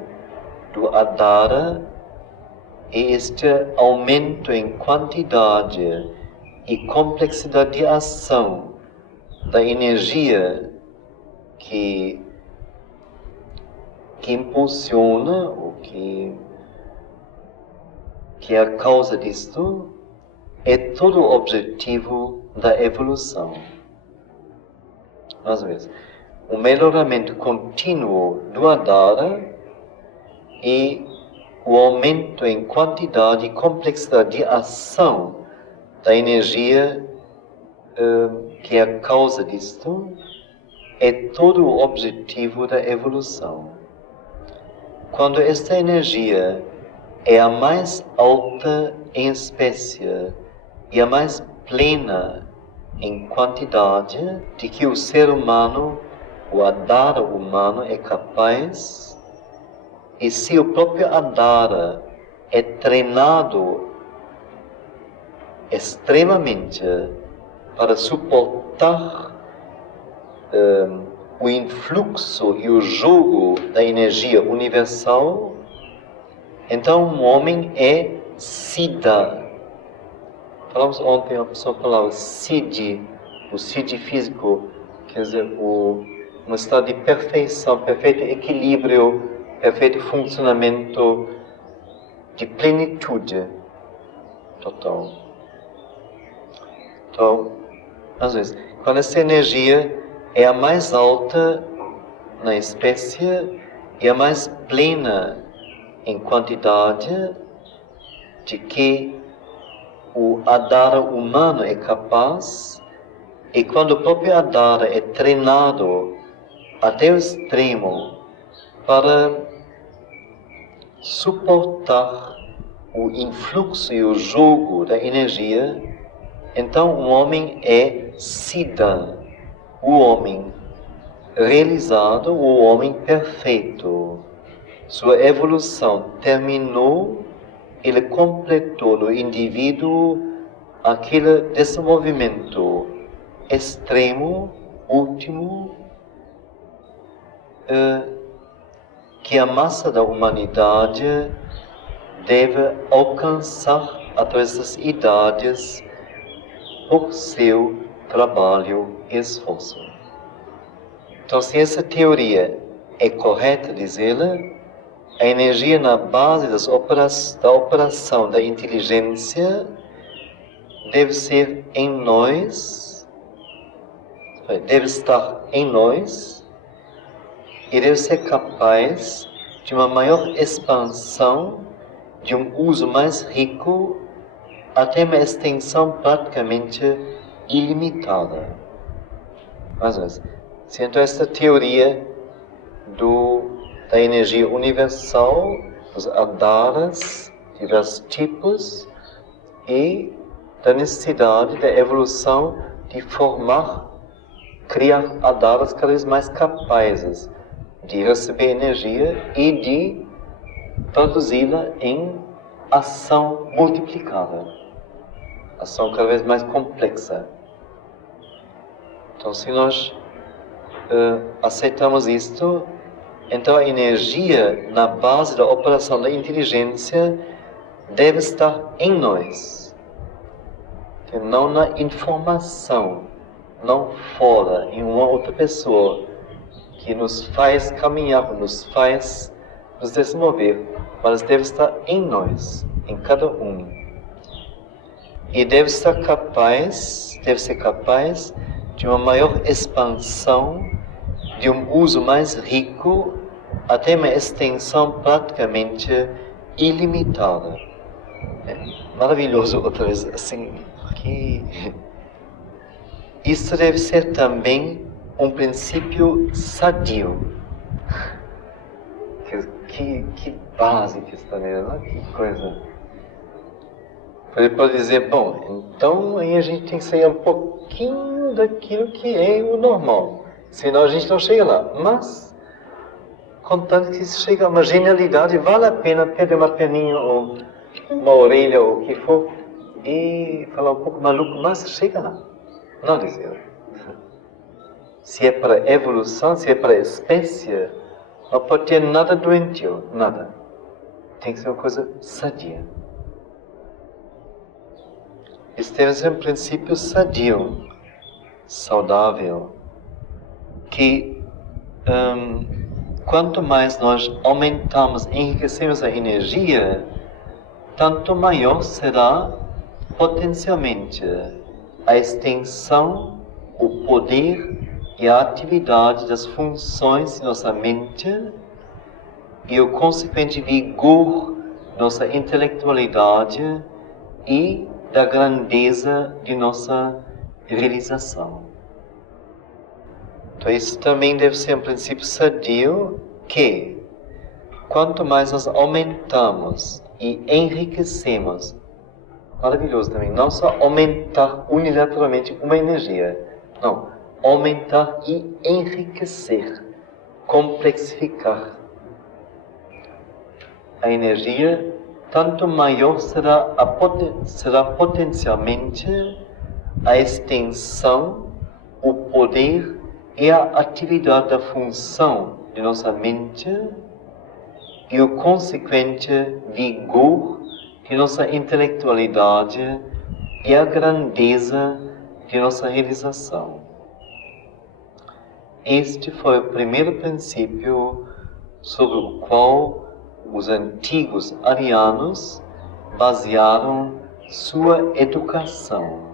do Adara e este aumento em quantidade e complexidade de ação da energia que impulsiona, ou que é a causa disto, é todo o objetivo da evolução. Mais uma vez, o melhoramento contínuo do Adara e o aumento em quantidade e complexidade de ação da energia que é a causa disto, é todo o objetivo da evolução. Quando esta energia é a mais alta em espécie e a mais plena em quantidade de que o ser humano, o Adara humano, é capaz, e se o próprio Adara é treinado extremamente para suportar o influxo e o jogo da energia universal, então um homem é Siddha. Falamos ontem, a pessoa falava Siddhi, o Siddhi físico, quer dizer, um estado de perfeição, perfeito equilíbrio, perfeito funcionamento, de plenitude total. Então, às vezes, quando essa energia é a mais alta na espécie e a mais plena em quantidade de que o Adara humano é capaz, e quando o próprio Adara é treinado até o extremo para suportar o influxo e o jogo da energia, Então, o homem é Siddha, o homem realizado, o homem perfeito. Sua evolução terminou, ele completou no indivíduo aquele desenvolvimento extremo, último, que a massa da humanidade deve alcançar através das idades por seu trabalho e esforço. Então, se essa teoria é correta, diz ele, a energia na base da operação da inteligência deve ser em nós, deve estar em nós e deve ser capaz de uma maior expansão, de um uso mais rico, até uma extensão praticamente ilimitada. Mais ou menos. Se então esta teoria da energia universal, dos adaras, diversos tipos, e da necessidade da evolução de criar adaras cada vez mais capazes de receber energia e de traduzi-la em ação multiplicada, ação cada vez mais complexa. Então, se nós aceitamos isto, então a energia na base da operação da inteligência deve estar em nós, não na informação, não fora, em uma outra pessoa, que nos faz caminhar, nos faz nos desenvolver, mas deve estar em nós, em cada um. E deve ser capaz de uma maior expansão, de um uso mais rico, até uma extensão praticamente ilimitada. É maravilhoso, outra vez, assim, que isso deve ser também um princípio sadio. Que base que está nela, que coisa. Ele pode dizer, bom, então aí a gente tem que sair um pouquinho daquilo que é o normal, senão a gente não chega lá. Mas, contanto que se chega a uma genialidade, vale a pena perder uma perninha ou uma orelha ou o que for, e falar um pouco maluco, mas chega lá. Não dizer. Se é para evolução, se é para espécie, não pode ter nada doentio, nada. Tem que ser uma coisa sadia. Esse deve ser um princípio sadio, saudável, que quanto mais nós aumentamos, enriquecemos a energia, tanto maior será potencialmente a extensão, o poder e a atividade das funções de nossa mente e o consequente vigor de nossa intelectualidade e da grandeza de nossa realização. Então isso também deve ser um princípio sadio, que quanto mais nós aumentamos e enriquecemos, maravilhoso também, não só aumentar unilateralmente uma energia, não, aumentar e enriquecer, complexificar a energia, tanto maior será potencialmente a extensão, o poder e a atividade da função de nossa mente e o consequente vigor de nossa intelectualidade e a grandeza de nossa realização. Este foi o primeiro princípio sobre o qual os antigos arianos basearam sua educação.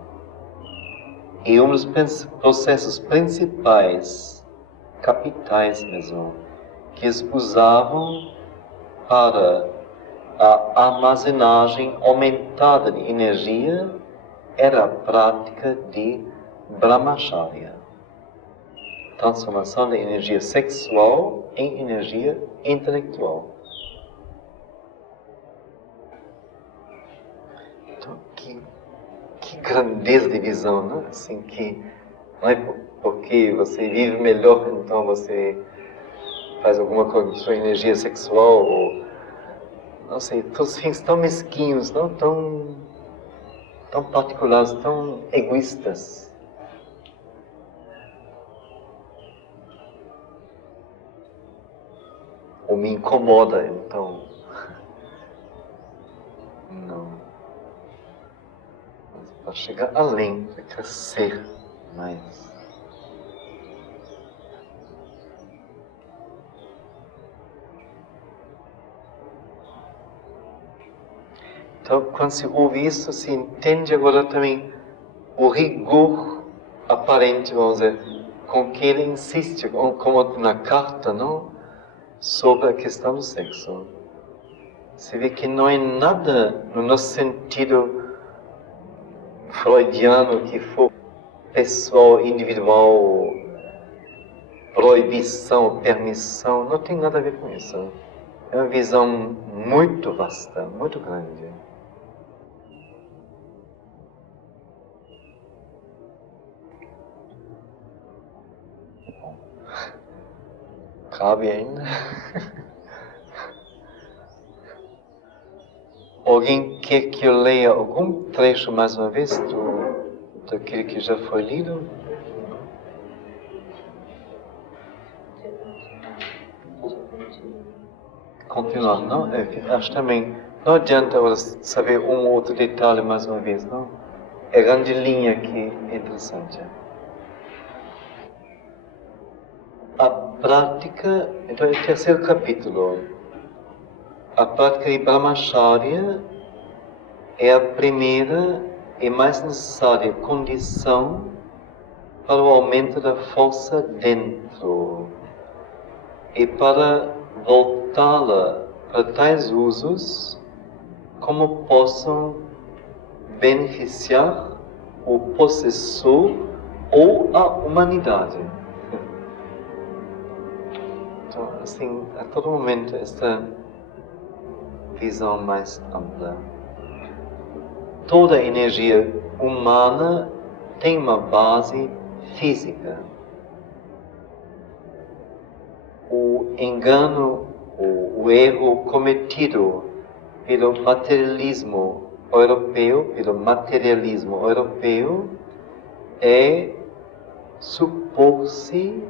E um dos processos principais, capitais mesmo, que eles usavam para a armazenagem aumentada de energia era a prática de Brahmacharya. Transformação da energia sexual em energia intelectual. Então, que grandeza de visão, não? Assim que não é porque você vive melhor, então você faz alguma coisa com sua energia sexual, ou não sei, todos fins tão mesquinhos, não? Tão particulares, tão egoístas. Ou me incomoda, então. Não. Mas para chegar além, para crescer mais. Então, quando se ouve isso, se entende agora também o rigor aparente, vamos dizer, com que ele insiste, como na carta, não? Sobre a questão do sexo. Se vê que não é nada no nosso sentido freudiano que for pessoal, individual, proibição, permissão, não tem nada a ver com isso. É uma visão muito vasta, muito grande. Cabe ainda? Alguém quer que eu leia algum trecho mais uma vez daquele que já foi lido? Continuar, não? Acho também, não adianta agora saber um ou outro detalhe mais uma vez, não? É a grande linha que é interessante. A prática, então é o terceiro capítulo. A prática de Brahmacharya é a primeira e mais necessária condição para o aumento da força dentro e para voltá-la para tais usos como possam beneficiar o possessor ou a humanidade. Então, assim, a todo momento, esta visão mais ampla. Toda energia humana tem uma base física. O engano, o erro cometido pelo materialismo europeu, é supor-se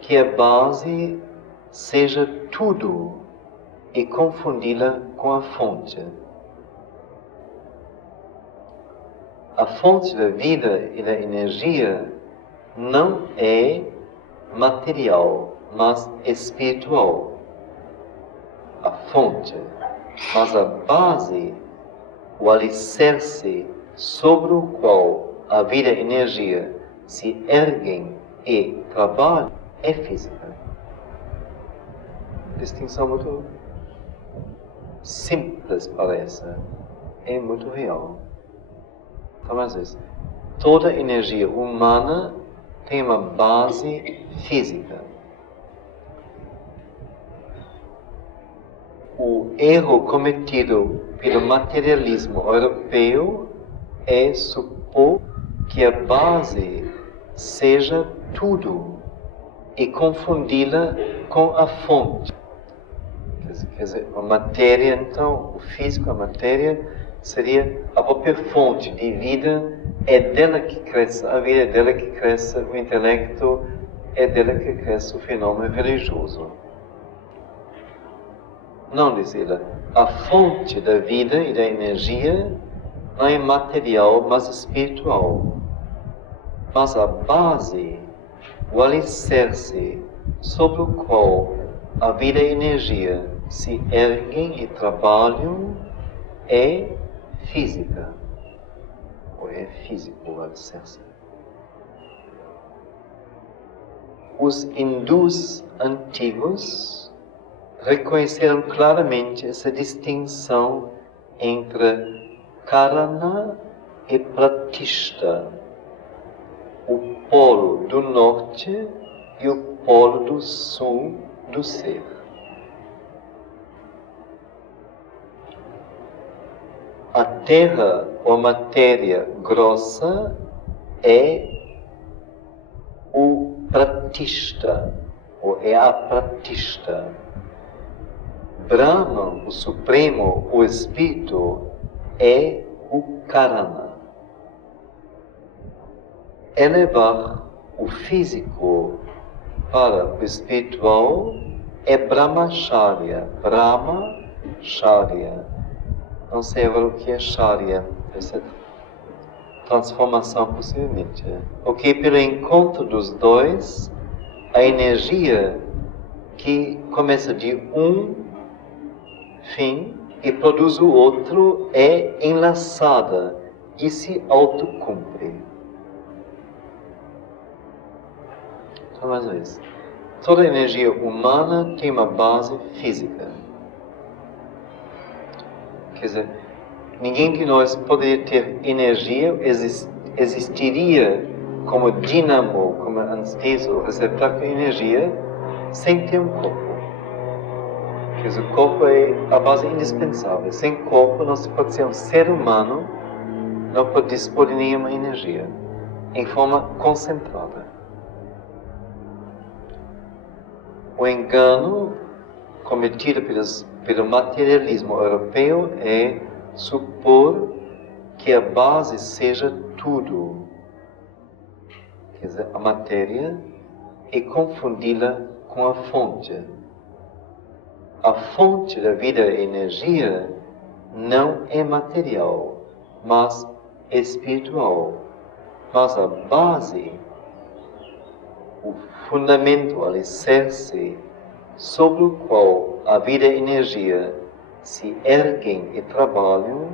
que a base seja tudo e confundi-la com a fonte. A fonte da vida e da energia não é material, mas espiritual. A fonte, mas a base, o alicerce sobre o qual a vida e a energia se erguem e trabalham, é física. Distinção muito simples parece, é muito real. Então, às vezes, toda energia humana tem uma base física. O erro cometido pelo materialismo europeu é supor que a base seja tudo e confundi-la com a fonte. Quer dizer, a matéria, então, o físico, a matéria, seria a própria fonte de vida, é dela que cresce a vida, é dela que cresce o intelecto, é dela que cresce o fenômeno religioso. Não, diz ela, a fonte da vida e da energia não é material, mas espiritual. Mas a base, o alicerce sobre o qual a vida e a energia se erguem e trabalham é física. Ou é físico o alicerce. Os hindus antigos reconheceram claramente essa distinção entre Karana e Pratishta, o polo do norte e o polo do sul do ser. a terra ou matéria grossa é o pratishta, ou é a pratishta. Brahman, o Supremo, o Espírito, é o karana. Elevar o físico para o espiritual é brahmacharya. Brahmacharya. Não sei agora o que é charya, essa transformação possivelmente. Porque pelo encontro dos dois, a energia que começa de um fim e produz o outro é enlaçada e se autocumpre. Então, mais uma vez, toda energia humana tem uma base física. Quer dizer, ninguém de nós poderia ter energia, existiria como dínamo, como anesteso, receptáculo de energia, sem ter um corpo. Quer dizer, o corpo é a base indispensável. Sem corpo não se pode ser um ser humano, não pode dispor de nenhuma energia, em forma concentrada. O engano cometido pelo materialismo europeu é supor que a base seja tudo, quer dizer, a matéria, e confundi-la com a fonte. A fonte da vida e energia não é material, mas espiritual. Mas a base, o fundamento, o alicerce, sobre o qual a vida e a energia se erguem e trabalham,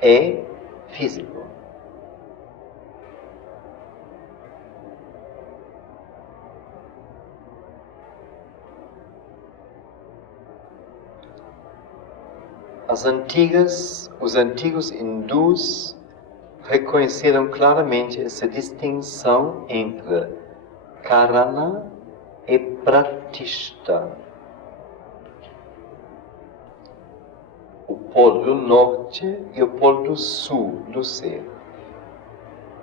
é físico. Os antigos hindus reconheceram claramente essa distinção entre karana e pratishta. O polo do norte e o polo do sul do ser.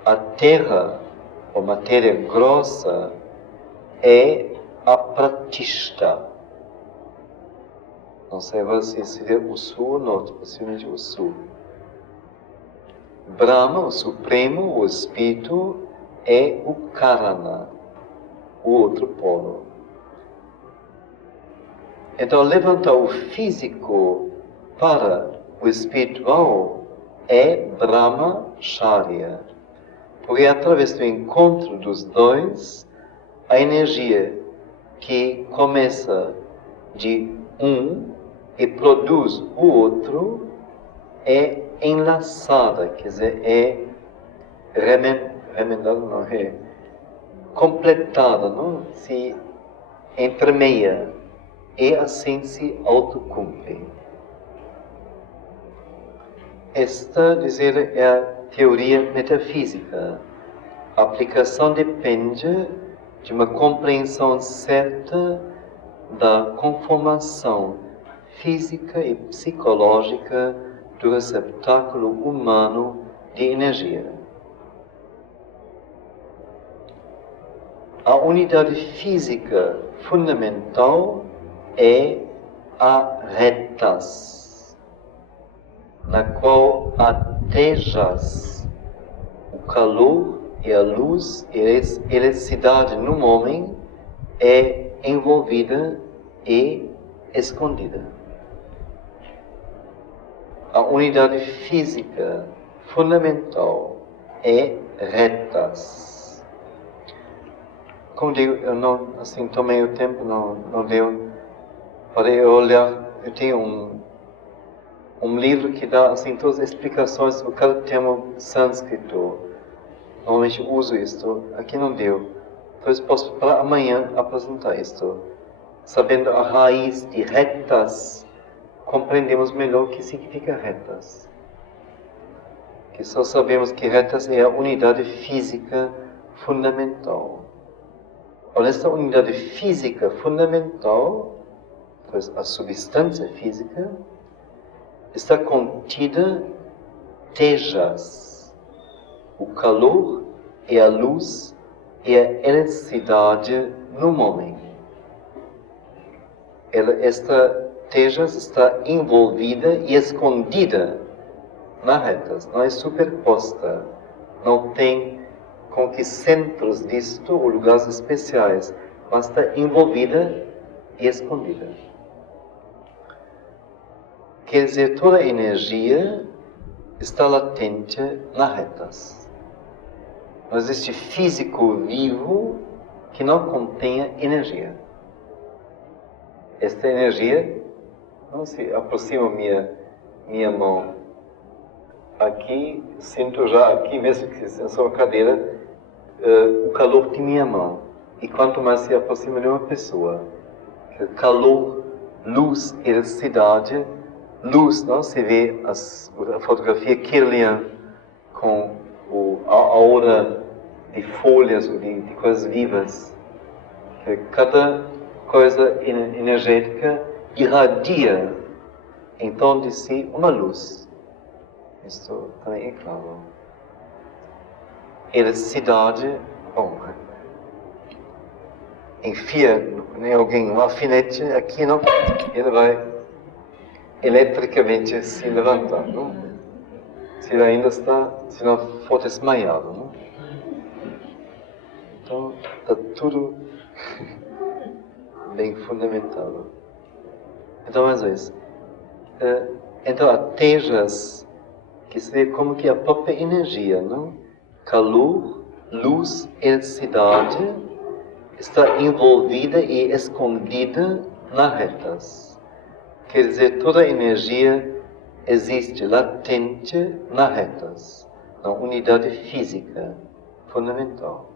A terra, ou matéria grossa, é a pratishta. Não sei se seria o sul ou o norte, possivelmente o sul. Brahma, o Supremo, o Espírito, é o karana, o outro polo. Então, levantar o físico para o espiritual é brahmacharya. Porque através do encontro dos dois, a energia que começa de um e produz o outro é enlaçada, quer dizer, é remendada, não é completada, não? Se entremeia e assim se autocumpre. Esta, dizer, é a teoria metafísica. A aplicação depende de uma compreensão certa da conformação física e psicológica do receptáculo humano de energia. A unidade física fundamental é a retas, na qual a tejas, o calor e a luz e a eletricidade no homem é envolvida e escondida. A unidade física fundamental é retas. Como digo, eu não assim, tomei o tempo, não deu para eu olhar. Eu tenho um livro que dá assim, todas as explicações sobre cada termo sânscrito. Normalmente uso isto, aqui não deu. Então eu posso para amanhã apresentar isto. Sabendo a raiz de retas, compreendemos melhor o que significa retas. Que só sabemos que retas é a unidade física fundamental. Nesta unidade física fundamental, a substância física, está contida tejas. O calor é a luz e a eletricidade no homem. Esta tejas está envolvida e escondida na retas, não é superposta, não tem com que centros disto ou lugares especiais, mas está envolvida e escondida. Quer dizer, toda a energia está latente nas retas. Não existe físico vivo que não contenha energia. Esta energia, não se aproxima minha mão. Aqui, sinto já, aqui mesmo que sou a cadeira, o calor de minha mão. E quanto mais se aproxima de uma pessoa, calor, luz, eletricidade, luz, não? Se vê a fotografia Kirlian com a aura de folhas ou de coisas vivas. Que cada coisa energética irradia em torno de si uma luz. Isto também é claro. Eletricidade, bom, enfia em alguém um alfinete aqui, não? Ele vai eletricamente se levantar, não? Se ele ainda está, se não for desmaiado, não? Então, está tudo bem fundamentado. Então, mais vezes, então há tejas que se vê como que a própria energia, não? Calor, luz, eletricidade está envolvida e escondida nas retas. Quer dizer, toda a energia existe latente nas retas, na unidade física fundamental.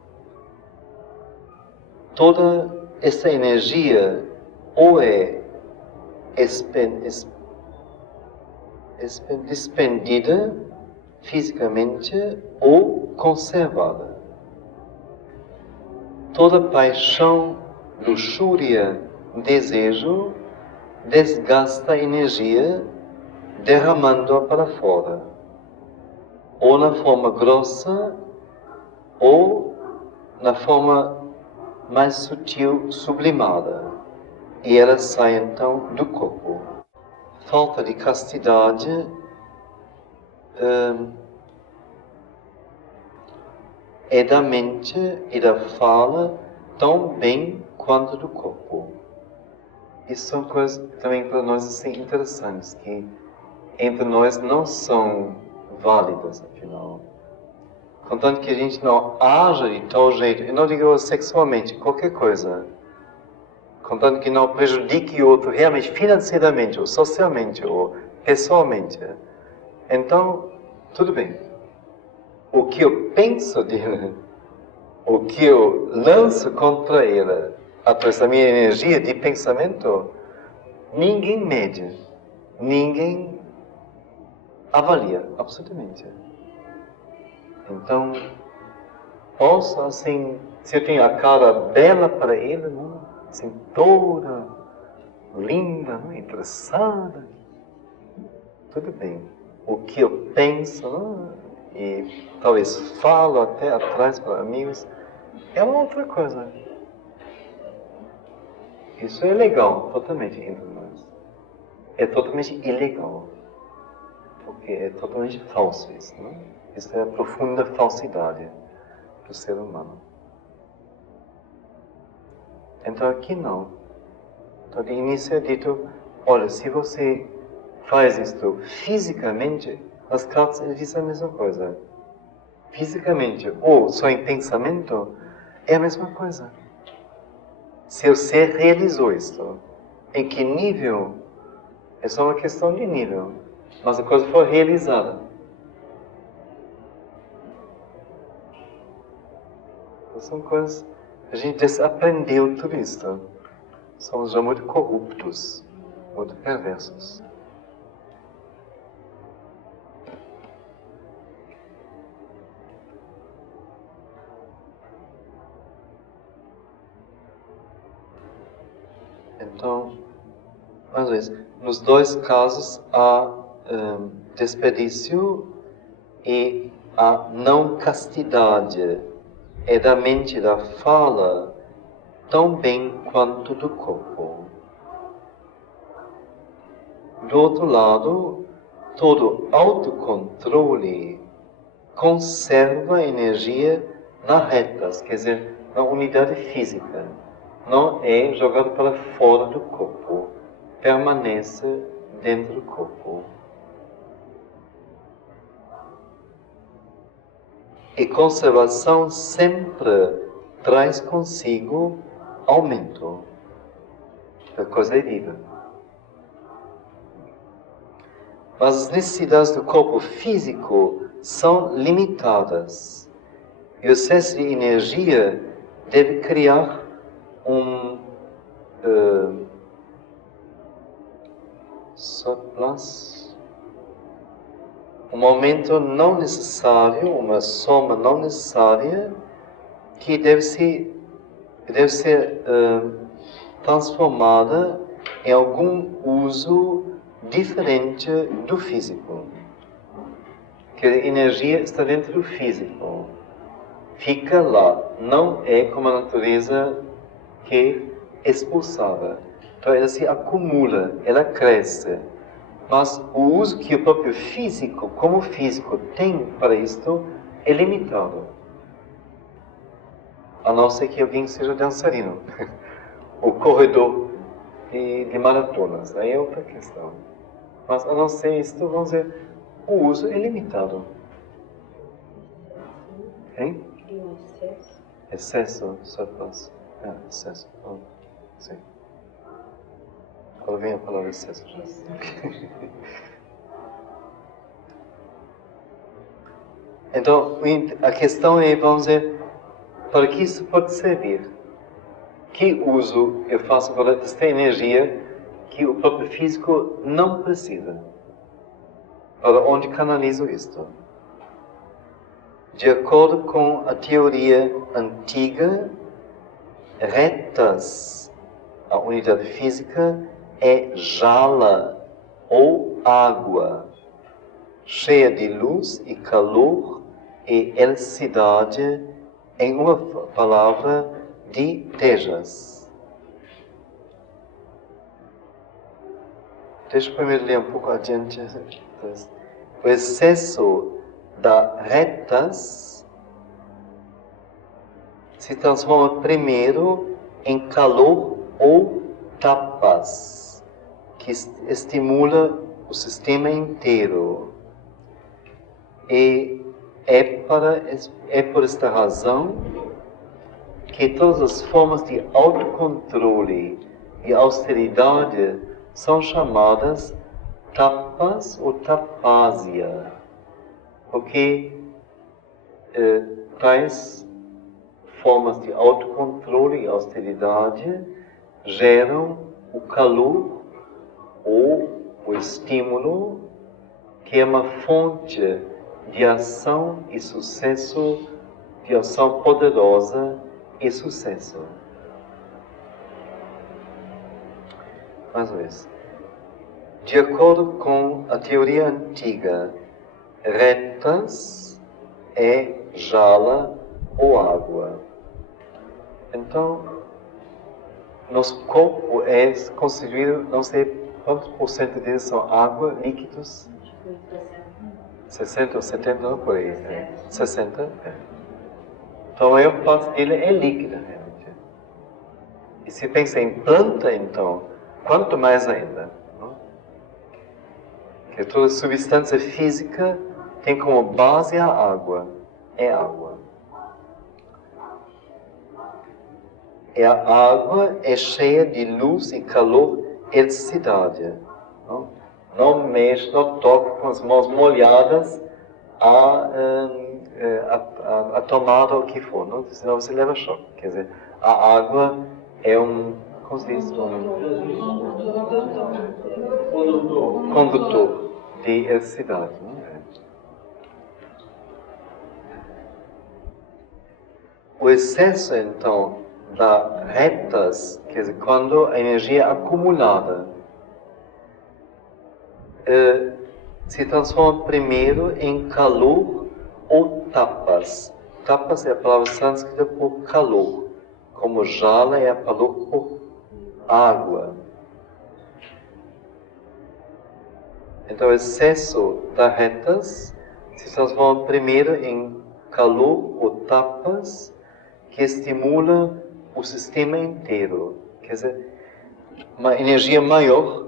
Toda essa energia ou é despendida fisicamente ou conservada. Toda paixão, luxúria, desejo desgasta a energia derramando-a para fora, ou na forma grossa ou na forma mais sutil, sublimada, e ela sai então do corpo. Falta de castidade é da mente e da fala tão bem quanto do corpo. Isso são coisas também para nós assim, interessantes, que entre nós não são válidas, afinal. Contanto que a gente não haja de tal jeito, eu não digo sexualmente, qualquer coisa, contanto que não prejudique o outro realmente financeiramente, ou socialmente, ou pessoalmente, então, tudo bem. O que eu penso dele, o que eu lanço contra ele, através da minha energia de pensamento, ninguém mede, ninguém avalia, absolutamente. Então, posso assim, se eu tenho a cara bela para ele, não? Assim, toda linda, não? Interessada, tudo bem. O que eu penso, não? E talvez falo até atrás para amigos, é uma outra coisa. Isso é legal, totalmente entre nós. É totalmente ilegal, porque é totalmente falso isso, não? Isso é a profunda falsidade do ser humano. Então aqui não. Então de início é dito, olha, se você faz isto fisicamente, as cartas dizem a mesma coisa. Fisicamente ou só em pensamento, é a mesma coisa. Se o ser realizou isto, em que nível? É só uma questão de nível. Mas a coisa foi realizada. São coisas, a gente desaprendeu tudo isso. Somos já muito corruptos, muito perversos. Então, às vezes, nos dois casos há desperdício e a não castidade é da mente da fala tão bem quanto do corpo. Do outro lado, todo autocontrole conserva a energia nas retas, quer dizer, na unidade física. Não é jogado para fora do corpo, permanece dentro do corpo. E conservação sempre traz consigo aumento da coisa é viva. Mas as necessidades do corpo físico são limitadas. E o excesso de energia deve criar um surplus, um aumento não necessário, uma soma não necessária, que deve ser transformada em algum uso diferente do físico. Que a energia está dentro do físico. Fica lá. Não é como a natureza que é expulsada. Então ela se acumula, ela cresce. Mas o uso que o próprio físico, como físico, tem para isto é limitado. A não ser que alguém seja dançarino. O corredor de maratonas. Aí é outra questão. Mas a não ser isto, vamos dizer, o uso é limitado. Hein? Excesso, surplus. Excesso. Sim. Quando vem a palavra excesso. Então, a questão é, vamos dizer, para que isso pode servir? Que uso eu faço para esta energia que o próprio físico não precisa? Para onde canalizo isto? De acordo com a teoria antiga, retas, a unidade física, é jala ou água, cheia de luz e calor e elasticidade, em uma palavra, de tejas. Deixa eu primeiro ler um pouco adiante. O excesso das retas se transforma primeiro em calor ou tapas, que estimula o sistema inteiro. E é por esta razão que todas as formas de autocontrole e austeridade são chamadas tapas ou tapásia, porque tais formas de autocontrole e austeridade geram o calor ou o estímulo, que é uma fonte de ação e sucesso, de ação poderosa e sucesso. Mais uma vez. De acordo com a teoria antiga, retas é jala ou água. Então, nosso corpo é constituído, não sei quantos por cento deles são água, líquidos? 60 ou 70, não por aí. 60? Então, a maior parte dele é líquida, realmente. E se pensa em planta, então, quanto mais ainda. Não? Que toda substância física tem como base a água. É água. E a água é cheia de luz e calor e elasticidade. Não mexe, não toque com as mãos molhadas a tomada ou o que for, não? Senão você leva choque. Quer dizer, a água é como se diz? Condutor de elasticidade. O excesso, então, dá retas, quer dizer, quando a energia é acumulada, se transforma primeiro em calor ou tapas. Tapas é a palavra sânscrita por calor, como jala é a palavra por água. Então o excesso das retas se transforma primeiro em calor ou tapas, que estimula o sistema inteiro. Quer dizer, uma energia maior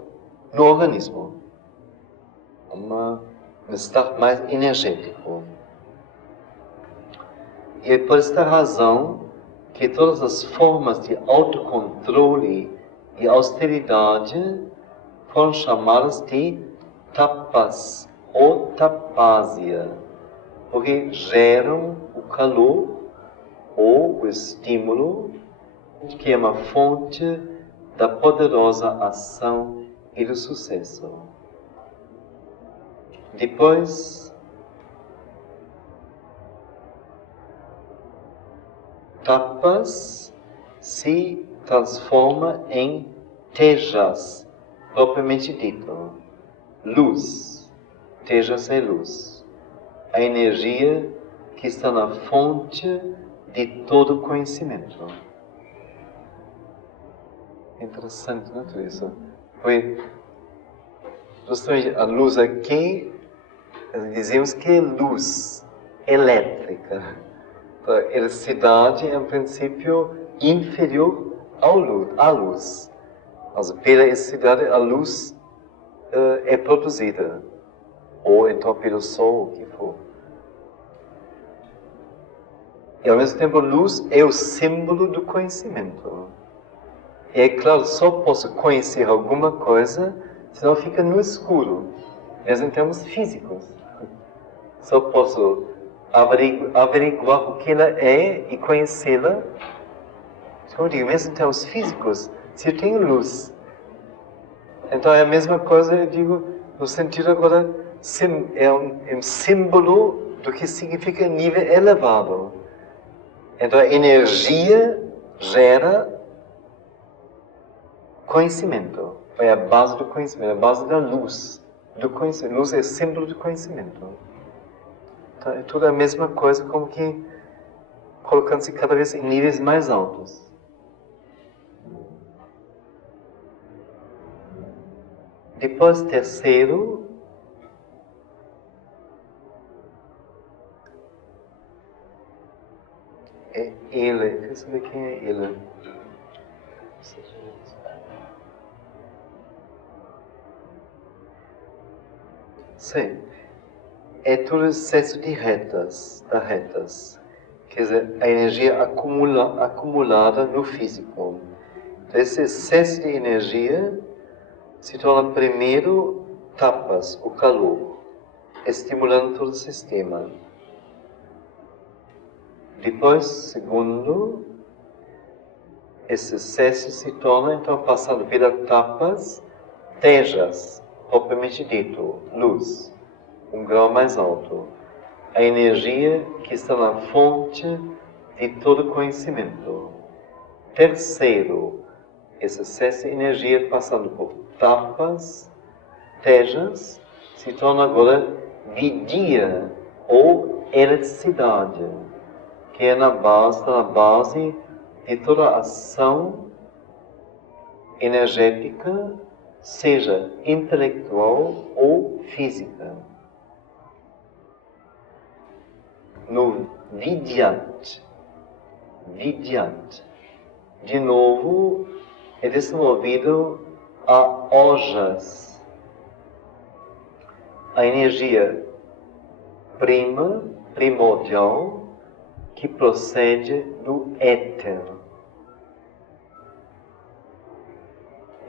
no organismo. Um estado mais energético. E é por esta razão que todas as formas de autocontrole e austeridade foram chamadas de tapas ou tapásia, porque geram o calor ou o estímulo, que é uma fonte da poderosa ação e do sucesso. Depois, tapas se transforma em tejas, propriamente dito. Luz. Tejas é luz. A energia que está na fonte de todo conhecimento. Interessante, não é isso? Justamente a luz aqui, dizemos que é luz elétrica. Então, a eletricidade é um princípio inferior à luz. Mas pela eletricidade a luz é produzida. Ou então pelo sol, o que for. E ao mesmo tempo, luz é o símbolo do conhecimento. E é claro, só posso conhecer alguma coisa se não fica no escuro, mesmo em termos físicos. Só posso averiguar o que ela é e conhecê-la, como eu digo, mesmo em termos físicos, se eu tenho luz. Então é a mesma coisa, eu digo, no sentido agora, é um símbolo do que significa nível elevado. Então a energia gera conhecimento. É a base do conhecimento, a base da luz. Do conhecimento. Luz é símbolo do conhecimento. Então é tudo a mesma coisa, como que colocando-se cada vez em níveis mais altos. Depois, terceiro, é ele. Quer saber quem é ele? Sim. É todo excesso de retas. Quer dizer, a energia acumulada no físico. Então, esse excesso de energia se torna primeiro tapas, o calor, estimulando todo o sistema. Depois, segundo, esse excesso se torna, então, passando pelas tapas, tejas, propriamente dito, luz, um grau mais alto. A energia que está na fonte de todo conhecimento. Terceiro, esse excesso de energia passando por tapas, tejas, se torna agora vidya, ou eletricidade, que é na base de toda a ação energética, seja intelectual ou física. No Vidyat, de novo, é desenvolvido a ojas, a energia primordial, que procede do éter.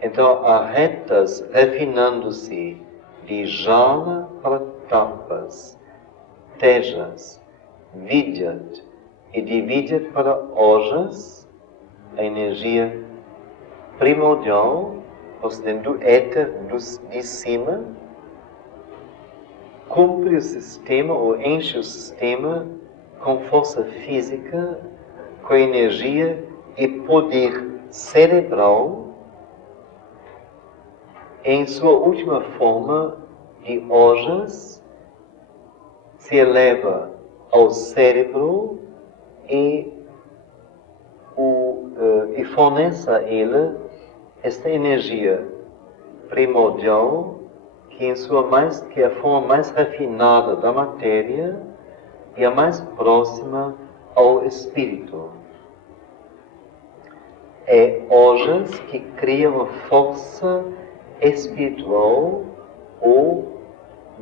Então, há retas refinando-se de jala para tapas, tejas, vidyat, e de vidyat para ojas, a energia primordial, procedendo do éter de cima, cumpre o sistema ou enche o sistema com força física, com energia e poder cerebral, em sua última forma, de Ojas se eleva ao cérebro e fornece a ele esta energia primordial que é a forma mais refinada da matéria e a mais próxima ao espírito. É Ojas que cria uma força espiritual ou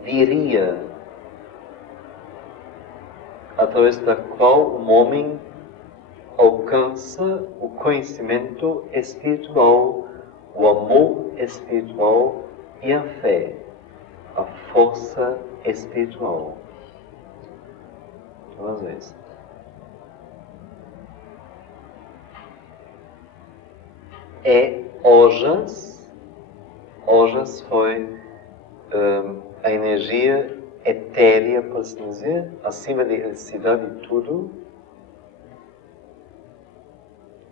viria, através da qual um homem alcança o conhecimento espiritual, o amor espiritual e a fé, a força espiritual. Duas vezes. É Ojas. Ojas foi a energia etérea, por assim dizer, acima da eletricidade e tudo,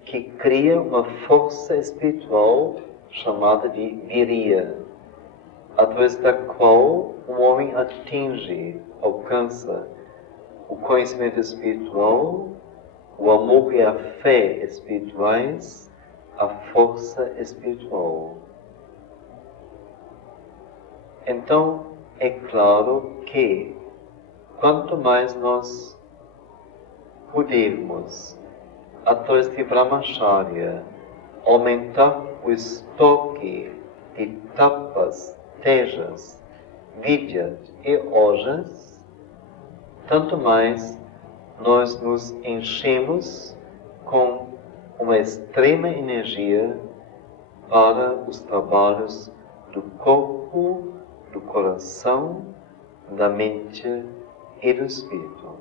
que cria uma força espiritual chamada de viria, através da qual um homem alcança o conhecimento espiritual, o amor e a fé espirituais, a força espiritual. Então, é claro que quanto mais nós pudermos, através de Brahmacharya, aumentar o estoque de tapas, tejas, vidyas e ojas, tanto mais nós nos enchemos com uma extrema energia para os trabalhos do corpo, do coração, da mente e do espírito.